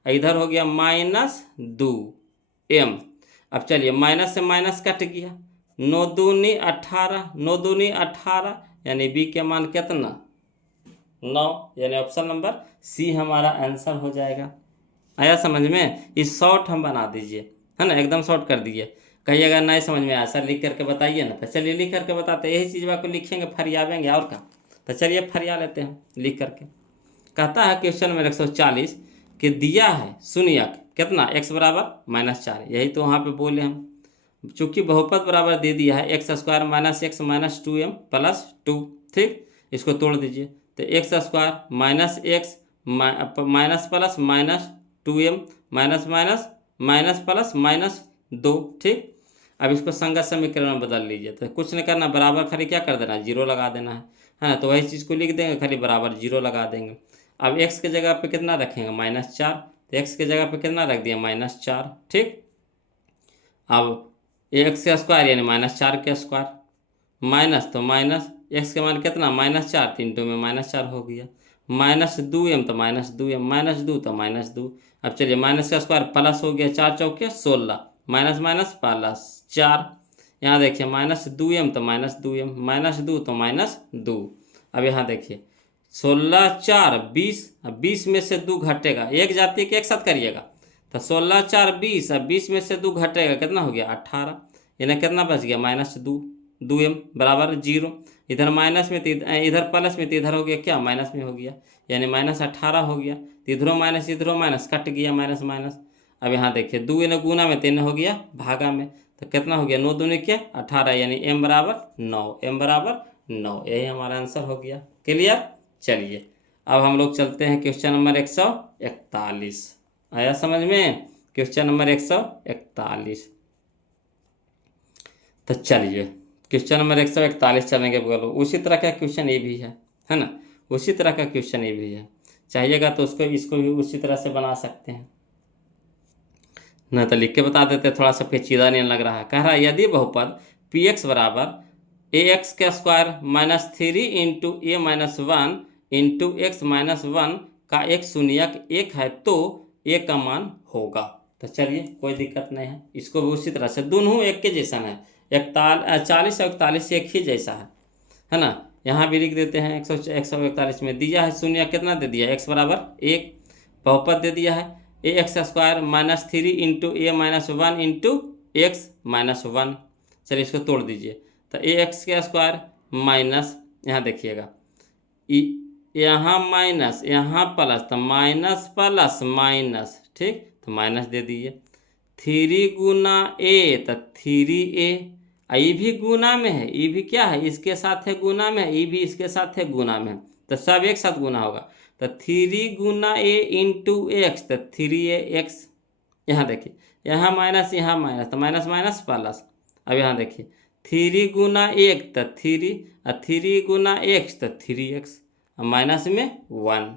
इधर हो गया -2m। अब चलिए माइनस से माइनस कट गया, 9 दूनी 18, 9 दूनी 18, यानी बी के मान कितना 9, यानी ऑप्शन नंबर सी हमारा आंसर हो जाएगा। आया समझ में। इस शॉर्ट हम बना दीजिए है ना, एकदम शॉर्ट कर दीजिए। कहिएगा नहीं समझ में आया सर लिख करके बताइए ना, तो चलिए लिख करके बताते, यही चीज़ आपको लिखेंगे फरियावेंगे और क्या। तो चलिए फरिया लेते हैं लिख करके। कहता है क्वेश्चन नंबर 140 कि दिया है शून्यक कितना x बराबर -4, यही तो वहाँ पे बोले हम। चूँकि बहुपद बराबर दे दिया है x square minus x minus 2m plus 2, ठीक। इसको तोड़ दीजिए, तो x square minus x minus plus minus 2m minus minus minus plus -2, ठीक। अब इसको संगत समीकरण में बदल लीजिए, तो कुछ नहीं करना, बराबर खाली क्या कर देना है 0 लगा देना है ना। तो वही चीज़ को लिख देंगे, खाली बराबर 0 लगा देंगे। अब x के जगह पे कितना रखेंगे -4, तो x के जगह पे कितना रख दिया -4, ठीक। अब एक्स का स्क्वायर यानी -4 का स्क्वायर, माइनस तो माइनस x के मान कितना -4, 3 2 में -4 हो गया, -2m तो -2m, -2 तो -2। अब चलिए माइनस का स्क्वायर प्लस हो गया, 4 चौके 16, माइनस माइनस प्लस 4, यहाँ देखिए -2m तो -2m, -2 तो -2। अब यहाँ देखिए 16 4 20, अब 20 में से 2 घटेगा, एक जाति के एक साथ करिएगा तो 16 4 20, अब 20 में से 2 घटेगा कितना हो गया 18, यानी कितना बच गया -2, 2m बराबर 0। इधर माइनस में तो इधर प्लस में तो इधर हो गया क्या माइनस में हो गया, यानी -18 हो गया। तो इधरों माइनस कट गया माइनस माइनस। अब यहाँ देखिए 2 इन्हें गुना में 3 हो गया भागा में, तो कितना हो गया 9 दूनी क्या 18, यानी m बराबर 9, m बराबर 9, यही हमारा आंसर हो गया। क्लियर। चलिए अब हम लोग चलते हैं क्वेश्चन नंबर 141। आया समझ में? Question number 141। तो चलिए क्वेश्चन नंबर 141 चलेंगे बोलो। उसी तरह का क्वेश्चन ये भी है ना, उसी तरह का क्वेश्चन ये भी है। चाहिएगा तो इसको भी उसी तरह से बना सकते हैं, ना तो लिख के बता देते, थोड़ा सा पेचीदा नहीं लग रहा है। कह रहा है यदि बहुपद पी एक्स बराबर ax का square -3 into a -1 into x -1 का एक शून्यक 1 है तो a का मान होगा। तो चलिए कोई दिक्कत नहीं है, इसको भी उसी तरह से दोनों एक के जैसा है, 40 और 41 एक ही जैसा है ना। यहाँ भी लिख देते हैं 141 में दिया है शून्य कितना दे दिया x बराबर 1, बहुपद दे दिया है ax square -3 into a -1 into x -1। चलिए इसको तोड़ दीजिए, तो ax का स्क्वायर माइनस, यहाँ देखिएगा यहाँ माइनस यहाँ प्लस, तो माइनस प्लस माइनस, ठीक, तो माइनस दे दीजिए। 3 गुना ए तो 3a, ये भी गुना में है, ये भी क्या है इसके साथ है गुना में है, ये भी इसके साथ है गुना में है, तो सब एक साथ गुना होगा। तो 3 गुना ए इंटू एक्स, तो 3ax। यहाँ देखिए यहाँ माइनस तो माइनस माइनस प्लस। अब यहाँ देखिए 3 गुना 1 तो 3, और 3 गुना x तो 3x, और माइनस में 1।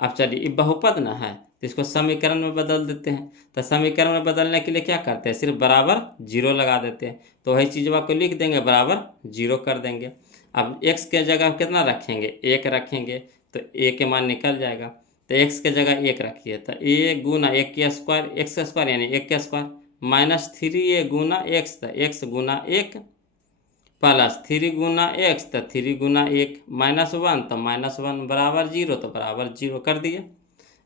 अब चलिए ये बहुपद ना है तो इसको समीकरण में बदल देते हैं। तो समीकरण में बदलने के लिए क्या करते हैं, सिर्फ बराबर 0 लगा देते हैं। तो वही चीज़ को लिख देंगे बराबर 0 कर देंगे। अब x के जगह कितना रखेंगे 1 रखेंगे, तो a के मान निकल जाएगा। तो x के जगह 1 रखिए, तो a गुना 1 का स्क्वायर, x का स्क्वायर यानी 1 का स्क्वायर, -3a गुना x, तो x गुना 1 प्लस 3 गुना x, तो 3 गुना 1 -1, तो -1 बराबर 0, तो बराबर 0 कर दिए।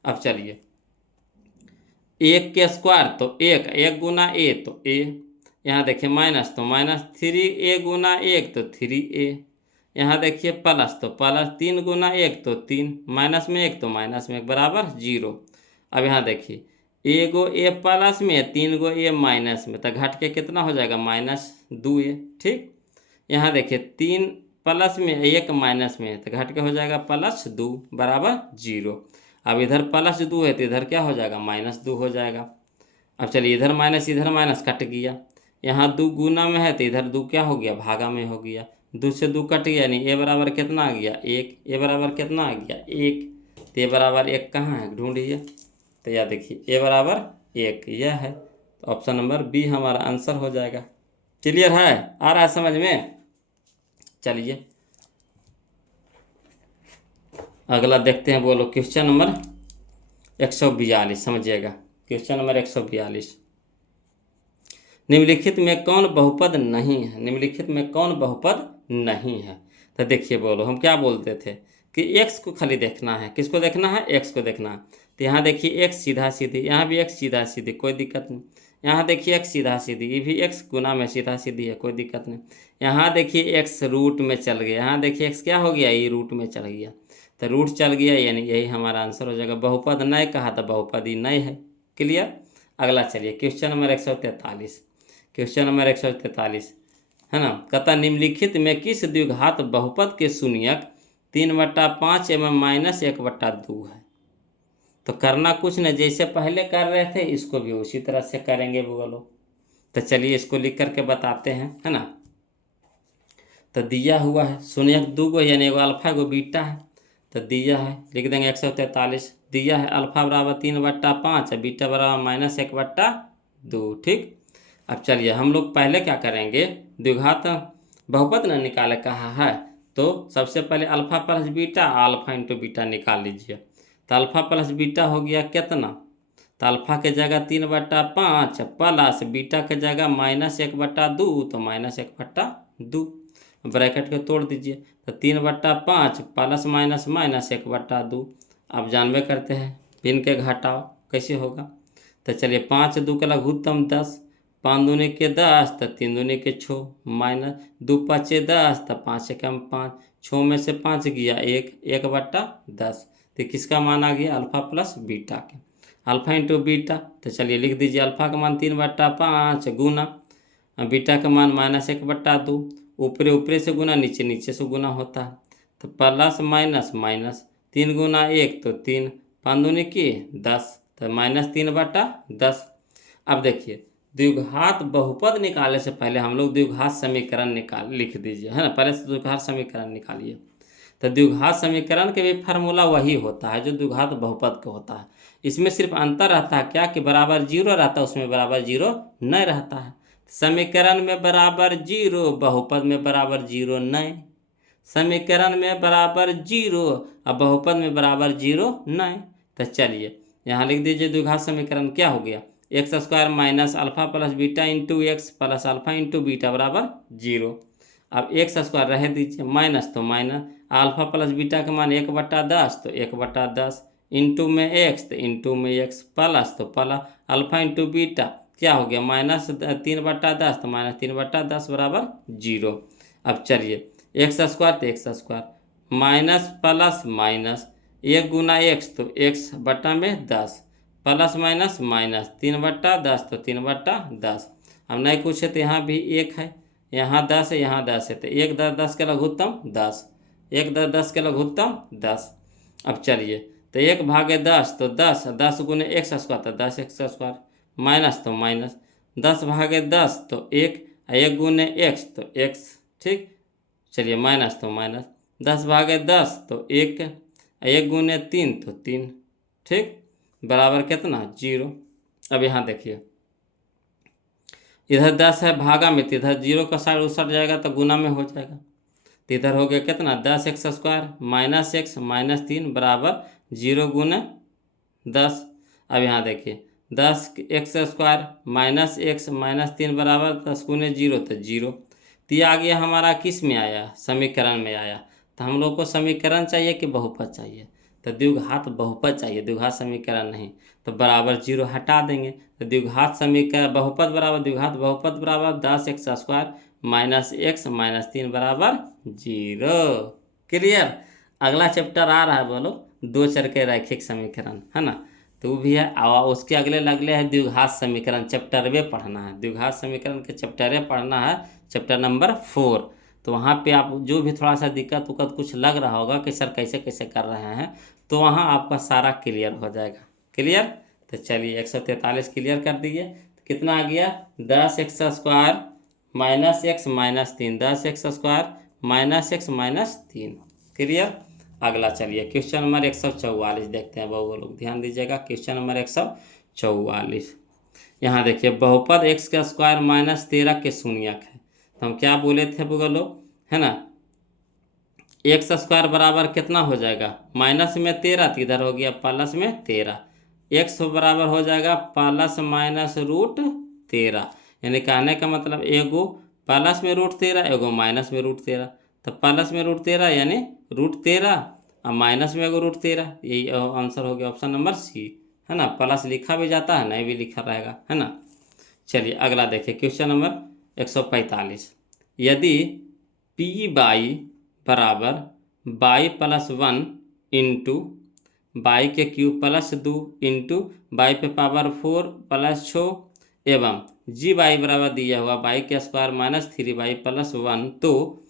अब चलिए 1 के स्क्वायर तो 1 गुना a तो a, यहाँ देखिए माइनस तो -3a गुना 1 तो 3a, यहाँ देखिए प्लस तो प्लस 3 गुना 1 तो 3, माइनस में 1 तो माइनस में 1 बराबर 0। अब यहाँ देखिए 1 गो a प्लस में 3 गो a माइनस में, तो घट के कितना हो जाएगा -2a, ठीक। यहाँ देखिए 3 प्लस में 1 माइनस में, तो घट के हो जाएगा +2 बराबर 0। अब इधर +2 है तो इधर क्या हो जाएगा -2 हो जाएगा। अब चलिए इधर माइनस कट गया, यहाँ 2 गुना में है तो इधर 2 क्या हो गया भागा में हो गया, 2 से 2 कट गया, यानी a बराबर कितना आ गया 1, a बराबर कितना आ गया 1, तो a बराबर 1 कहाँ है ढूंढिए। तो यह देखिए a बराबर 1 यह है, तो ऑप्शन नंबर बी हमारा आंसर हो जाएगा। क्लियर है, आ रहा है समझ में? चलिए अगला देखते हैं, बोलो क्वेश्चन नंबर 142 समझिएगा। क्वेश्चन नंबर 142, निम्नलिखित में कौन बहुपद नहीं है, निम्नलिखित में कौन बहुपद नहीं है। तो देखिए बोलो हम क्या बोलते थे कि x को खाली देखना है, किसको देखना है x को देखना है। तो यहाँ देखिए x सीधा सीधी, यहाँ भी x सीधा सीधी कोई दिक्कत नहीं, यहाँ देखिए x सीधा सीधी, ये भी x गुना में सीधा सीधी है कोई दिक्कत नहीं। यहाँ देखिए x रूट में चल गया, यहाँ देखिए x क्या हो गया ये रूट में चल गया, तो रूट चल गया यानी यही हमारा आंसर हो जाएगा। बहुपद नहीं कहा तो बहुपद ही नहीं है। क्लियर। अगला चलिए क्वेश्चन नंबर 143, क्वेश्चन नंबर 143 है ना। कहता निम्नलिखित में किस द्विघात बहुपद के शून्यक 3/5 एवं -1/2 है। तो करना कुछ नहीं, जैसे पहले कर रहे थे इसको भी उसी तरह से करेंगे बोलो। तो चलिए इसको लिख करके बताते हैं, है ना। तो दिया हुआ है शून्यक 2 गो यानी एगो अल्फा एगो बीटा है, तो दिया है लिख देंगे 143, दिया है अल्फा बराबर 3/5 और बीटा बराबर -1/2, ठीक। अब चलिए हम लोग पहले क्या करेंगे, द्विघात बहुपद न निकाले कहा है, तो सबसे पहले alpha plus beta, alpha into beta निकाल लीजिए। तो अल्फा प्लस बीटा हो गया कितना, तो अल्फा के जगह 3/5 प्लस बीटा के जगह -1/2 तो -1/2। ब्रैकेट को तोड़ दीजिए तो 3/5 प्लस माइनस -1/2। अब जानबे करते हैं भिन्न के घटाओ कैसे होगा। तो चलिए 5 2 का लघुत्तम 10, 5 दूनी के 10 तो 3 दूनी के 6 माइनस 2 5 10 तो 5 एकम 5, 6 में से 5 गया 1/10। तो किसका मान आ गया अल्फा प्लस बीटा के, अल्फा इंटू बीटा। तो चलिए लिख दीजिए अल्फा का मान 3/5 गुना बीटा का मान -1/2। ऊपरे ऊपरे से गुना नीचे नीचे से गुना होता है तो प्लस माइनस माइनस 3 गुना 1 तो 3, 5 दूनी की 10 तो -3/10। अब देखिए द्विघात बहुपद निकालने से पहले हम लोग द्विघात समीकरण लिख दीजिए, है ना। पहले से द्विघात समीकरण निकालिए। तो द्विघात समीकरण के भी फार्मूला वही होता है जो द्विघात बहुपद का होता है। इसमें सिर्फ अंतर रहता है क्या कि बराबर 0 रहता है, उसमें बराबर 0 नहीं रहता है। समीकरण में बराबर 0, बहुपद में बराबर 0 नहीं। समीकरण में बराबर 0 और बहुपद में बराबर 0 नहीं। तो चलिए यहाँ लिख दीजिए द्विघात समीकरण क्या हो गया, x² minus alpha plus beta into x plus alpha into beta बराबर 0। अब x² रह दीजिए, माइनस तो माइनस, अल्फा प्लस बीटा का मान 1/10 तो 1/10 इंटू में x तो इंटू में x प्लस तो प्लस अल्फा इंटू बीटा क्या हो गया -3/10 तो -3/10 बराबर 0। अब चलिए x² तो x² माइनस प्लस माइनस 1 गुना x तो x बटा में 10 प्लस माइनस माइनस 3/10 तो 3/10। अब नहीं कुछ है तो यहाँ भी 1 है, यहाँ 10 है, यहाँ 10 है तो 1 10 10 के लघुत्तम 10, 1 10 10 के लघुत्तम 10। अब चलिए तो 1/10 तो 10, 10 गुने x² तो 10x² माइनस तो माइनस 10/10 तो 1, 1 गुने x तो x, ठीक। चलिए माइनस तो माइनस 10/10 तो 1, 1 गुने 3 तो 3, ठीक, बराबर कितना 0। अब यहाँ देखिए इधर 10 है भागा में तो इधर 0 का साइड उसट जाएगा तो गुना में हो जाएगा। तो इधर हो गया कितना 10x² माइनस x माइनस 3 बराबर 0 गुना 10। अब यहाँ देखिए 10x² माइनस x माइनस 3 बराबर 10 गुने 0 तो 0। तो ये आ गया हमारा किस में आया, समीकरण में आया। तो हम लोग को समीकरण चाहिए कि बहुपद चाहिए, तो द्विघात बहुपद चाहिए, द्विघात समीकरण नहीं। तो बराबर 0 हटा देंगे तो द्विघात समीकरण बहुपद बराबर द्विघात बहुपद बराबर 10x² माइनस x माइनस 3 बराबर 0। क्लियर। अगला चैप्टर आ रहा है बोलो 2 चर के रैखिक समीकरण, है ना। तो वो भी है और उसके अगले है द्विघात समीकरण। चैप्टर वे पढ़ना है, द्विघात समीकरण के चैप्टर पढ़ना है, चैप्टर नंबर 4। तो वहाँ पे आप जो भी थोड़ा सा दिक्कत उक्कत कुछ लग रहा होगा कि सर कैसे कैसे कर रहे हैं, तो वहाँ आपका सारा क्लियर हो जाएगा। क्लियर। तो चलिए 143 क्लियर कर दीजिए। तो कितना आ गया 10x² minus x minus 3, 10x² minus x minus 3। Clear. अगला चलिए क्वेश्चन नंबर 144 देखते हैं बहु लोग, ध्यान दीजिएगा। क्वेश्चन नंबर 144 यहाँ देखिए बहुपद x² माइनस 13 के शून्यक है। तो हम क्या बोले थे बगलो, है ना, x² बराबर कितना हो जाएगा माइनस में 13 तो इधर हो गया प्लस में 13, x बराबर हो जाएगा प्लस माइनस √13। यानी कहने का मतलब एगो प्लस में √13 एगो माइनस में √13। तो प्लस में √13 यानी √13 और माइनस में एगो √13, यही आंसर हो गया ऑप्शन नंबर सी, है ना। प्लस लिखा भी जाता है नहीं भी लिखा रहेगा, है ना। चलिए अगला देखिए क्वेश्चन नंबर 145। यदि पी बाई बराबर बाई प्लस 1 इंटू बाई के क्यूब प्लस 2 इंटू बाई पे पावर 4 प्लस 6 एवं जी बाई बराबर दिया हुआ बाई के स्क्वायर माइनस 3 बाई प्लस 1, तो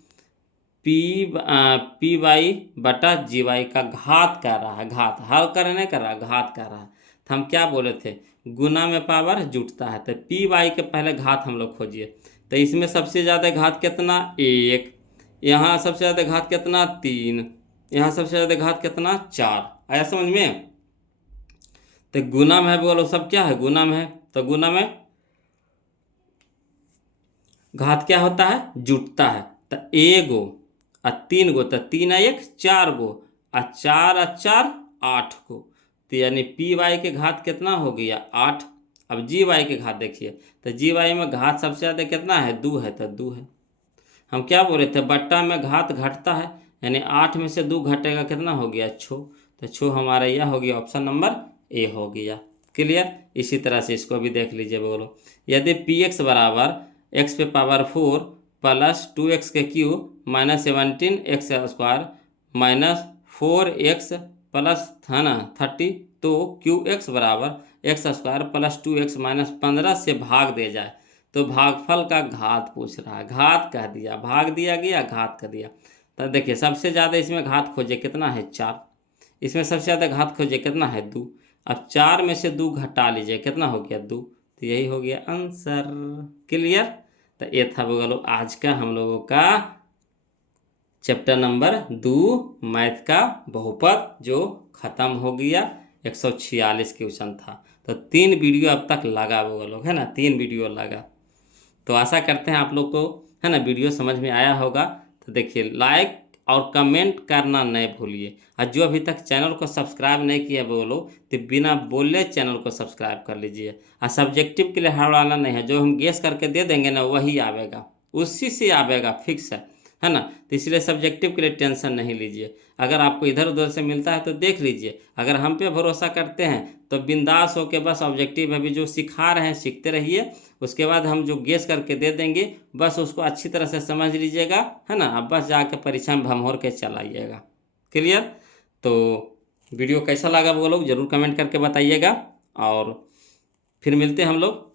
पी बाई बटा जी बाई का घात कर रहा है, घात हल करने कर रहा है, घात कर रहा है। तो हम क्या बोले थे गुना में पावर जुटता है, तो पी बाई के पहले घात हम लोग खोजिए। तो इसमें सबसे ज़्यादा घात कितना 1, यहाँ सबसे ज़्यादा घात कितना 3, यहाँ सबसे ज़्यादा घात कितना 4। आया समझ में। तो गुना में है बोलो सब क्या है गुना में है, तो गुना में घात क्या होता है जुटता है। तो एगो और 3 गो तो 3 1 4 गो और 4 और 4 8 गो, तो यानी पी वाई के घात कितना हो गया 8। अब जी वाई के घात देखिए, तो जी वाई में घात सबसे ज़्यादा कितना है 2 है, तो 2 है। हम क्या बोल रहे थे, बट्टा में घात घटता है, यानी 8 में से 2 घटेगा कितना हो गया 6, तो 6 हमारा यह हो गया ऑप्शन नंबर ए हो गया। क्लियर। इसी तरह से इसको भी देख लीजिए। बोलो यदि पी एक्स बराबर एक्स पे पावर 4 प्लस 2x के cube minus 17x square minus 4x plus है ना 30, तो क्यू एक्स बराबर x square plus 2x minus 15 से भाग दे जाए तो भागफल का घात पूछ रहा है। घात कह दिया, भाग दिया गया, घात कर दिया। तो देखिए सबसे ज़्यादा इसमें घात खोजे कितना है 4, इसमें सबसे ज़्यादा घात खोजे कितना है 2। अब 4 में से 2 घटा लीजिए कितना हो गया 2, तो यही हो गया आंसर। क्लियर। तो ये था बोलो आज का हम लोगों का चैप्टर नंबर 2 मैथ का बहुपद जो ख़त्म हो गया। 146 क्वेश्चन था, तो 3 वीडियो अब तक लगा वो लोग है ना, 3 वीडियो लगा। तो आशा करते हैं आप लोग को है ना वीडियो समझ में आया होगा। तो देखिए लाइक और कमेंट करना नहीं भूलिए, और जो अभी तक चैनल को सब्सक्राइब नहीं किया वो लोग तो बिना बोले चैनल को सब्सक्राइब कर लीजिए। और सब्जेक्टिव के लिए हड़ाना नहीं है, जो हम गेस करके दे देंगे ना वही आवेगा, उसी से आवेगा, फिक्स है ना। तो इसलिए सब्जेक्टिव के लिए टेंशन नहीं लीजिए। अगर आपको इधर उधर से मिलता है तो देख लीजिए, अगर हम पे भरोसा करते हैं तो बिंदास हो के बस ऑब्जेक्टिव अभी जो सिखा रहे हैं सीखते रहिए, उसके बाद हम जो गेस करके दे देंगे बस उसको अच्छी तरह से समझ लीजिएगा है ना। अब बस जाके परीक्षा में भमोर के चलाइएगा। क्लियर। तो वीडियो कैसा लगा वो लोग ज़रूर कमेंट करके बताइएगा, और फिर मिलते हैं हम लोग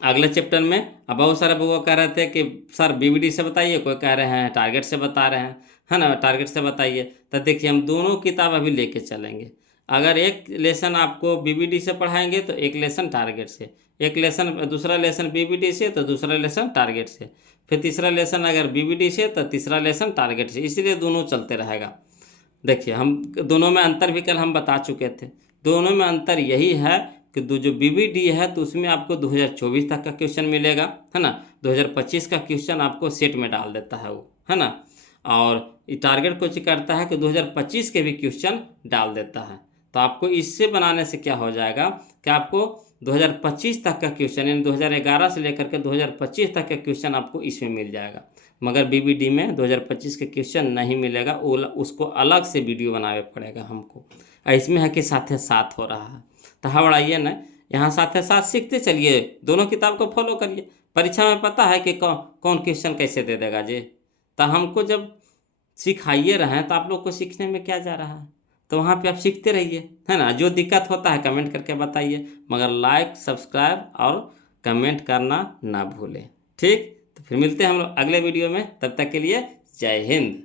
अगले चैप्टर में। अब बहुत सारे लोग कह रहे थे कि सर बीबीडी से बताइए, कोई कह रहे हैं टारगेट से बता रहे हैं है ना, टारगेट से बताइए। तो देखिए हम दोनों किताब अभी लेके चलेंगे। अगर एक लेसन आपको बीबीडी से पढ़ाएंगे तो एक लेसन टारगेट से, एक लेसन दूसरा लेसन बीबीडी से तो दूसरा लेसन टारगेट से, फिर तीसरा लेसन अगर बीबीडी से तो तीसरा लेसन टारगेट से, इसीलिए दोनों चलते रहेगा। देखिए हम दोनों में अंतर भी कल हम बता चुके थे। दोनों में अंतर यही है कि जो बीबीडी है तो उसमें आपको 2024 तक का क्वेश्चन मिलेगा है ना, 2025 का क्वेश्चन आपको सेट में डाल देता है वो है ना। और टारगेट कोचिंग करता है कि 2025 के भी क्वेश्चन डाल देता है। तो आपको इससे बनाने से क्या हो जाएगा कि आपको 2025 तक का क्वेश्चन यानी 2011 से लेकर के 2025 तक का क्वेश्चन आपको इसमें मिल जाएगा। मगर बीबीडी में 2025 के क्वेश्चन नहीं मिलेगा, उसको अलग से वीडियो बनाना पड़ेगा हमको। इसमें है कि साथ साथ हो रहा है, तो हड़ाइए ना, यहाँ साथ साथ सीखते चलिए, दोनों किताब को फॉलो करिए। परीक्षा में पता है कि कौन क्वेश्चन कैसे दे देगा जी, तो हमको जब सिखाइए रहे हैं तो आप लोग को सीखने में क्या जा रहा है, तो वहाँ पे आप सीखते रहिए है ना। जो दिक्कत होता है कमेंट करके बताइए, मगर लाइक सब्सक्राइब और कमेंट करना ना भूलें। ठीक, तो फिर मिलते हैं हम लोग अगले वीडियो में, तब तक के लिए जय हिंद।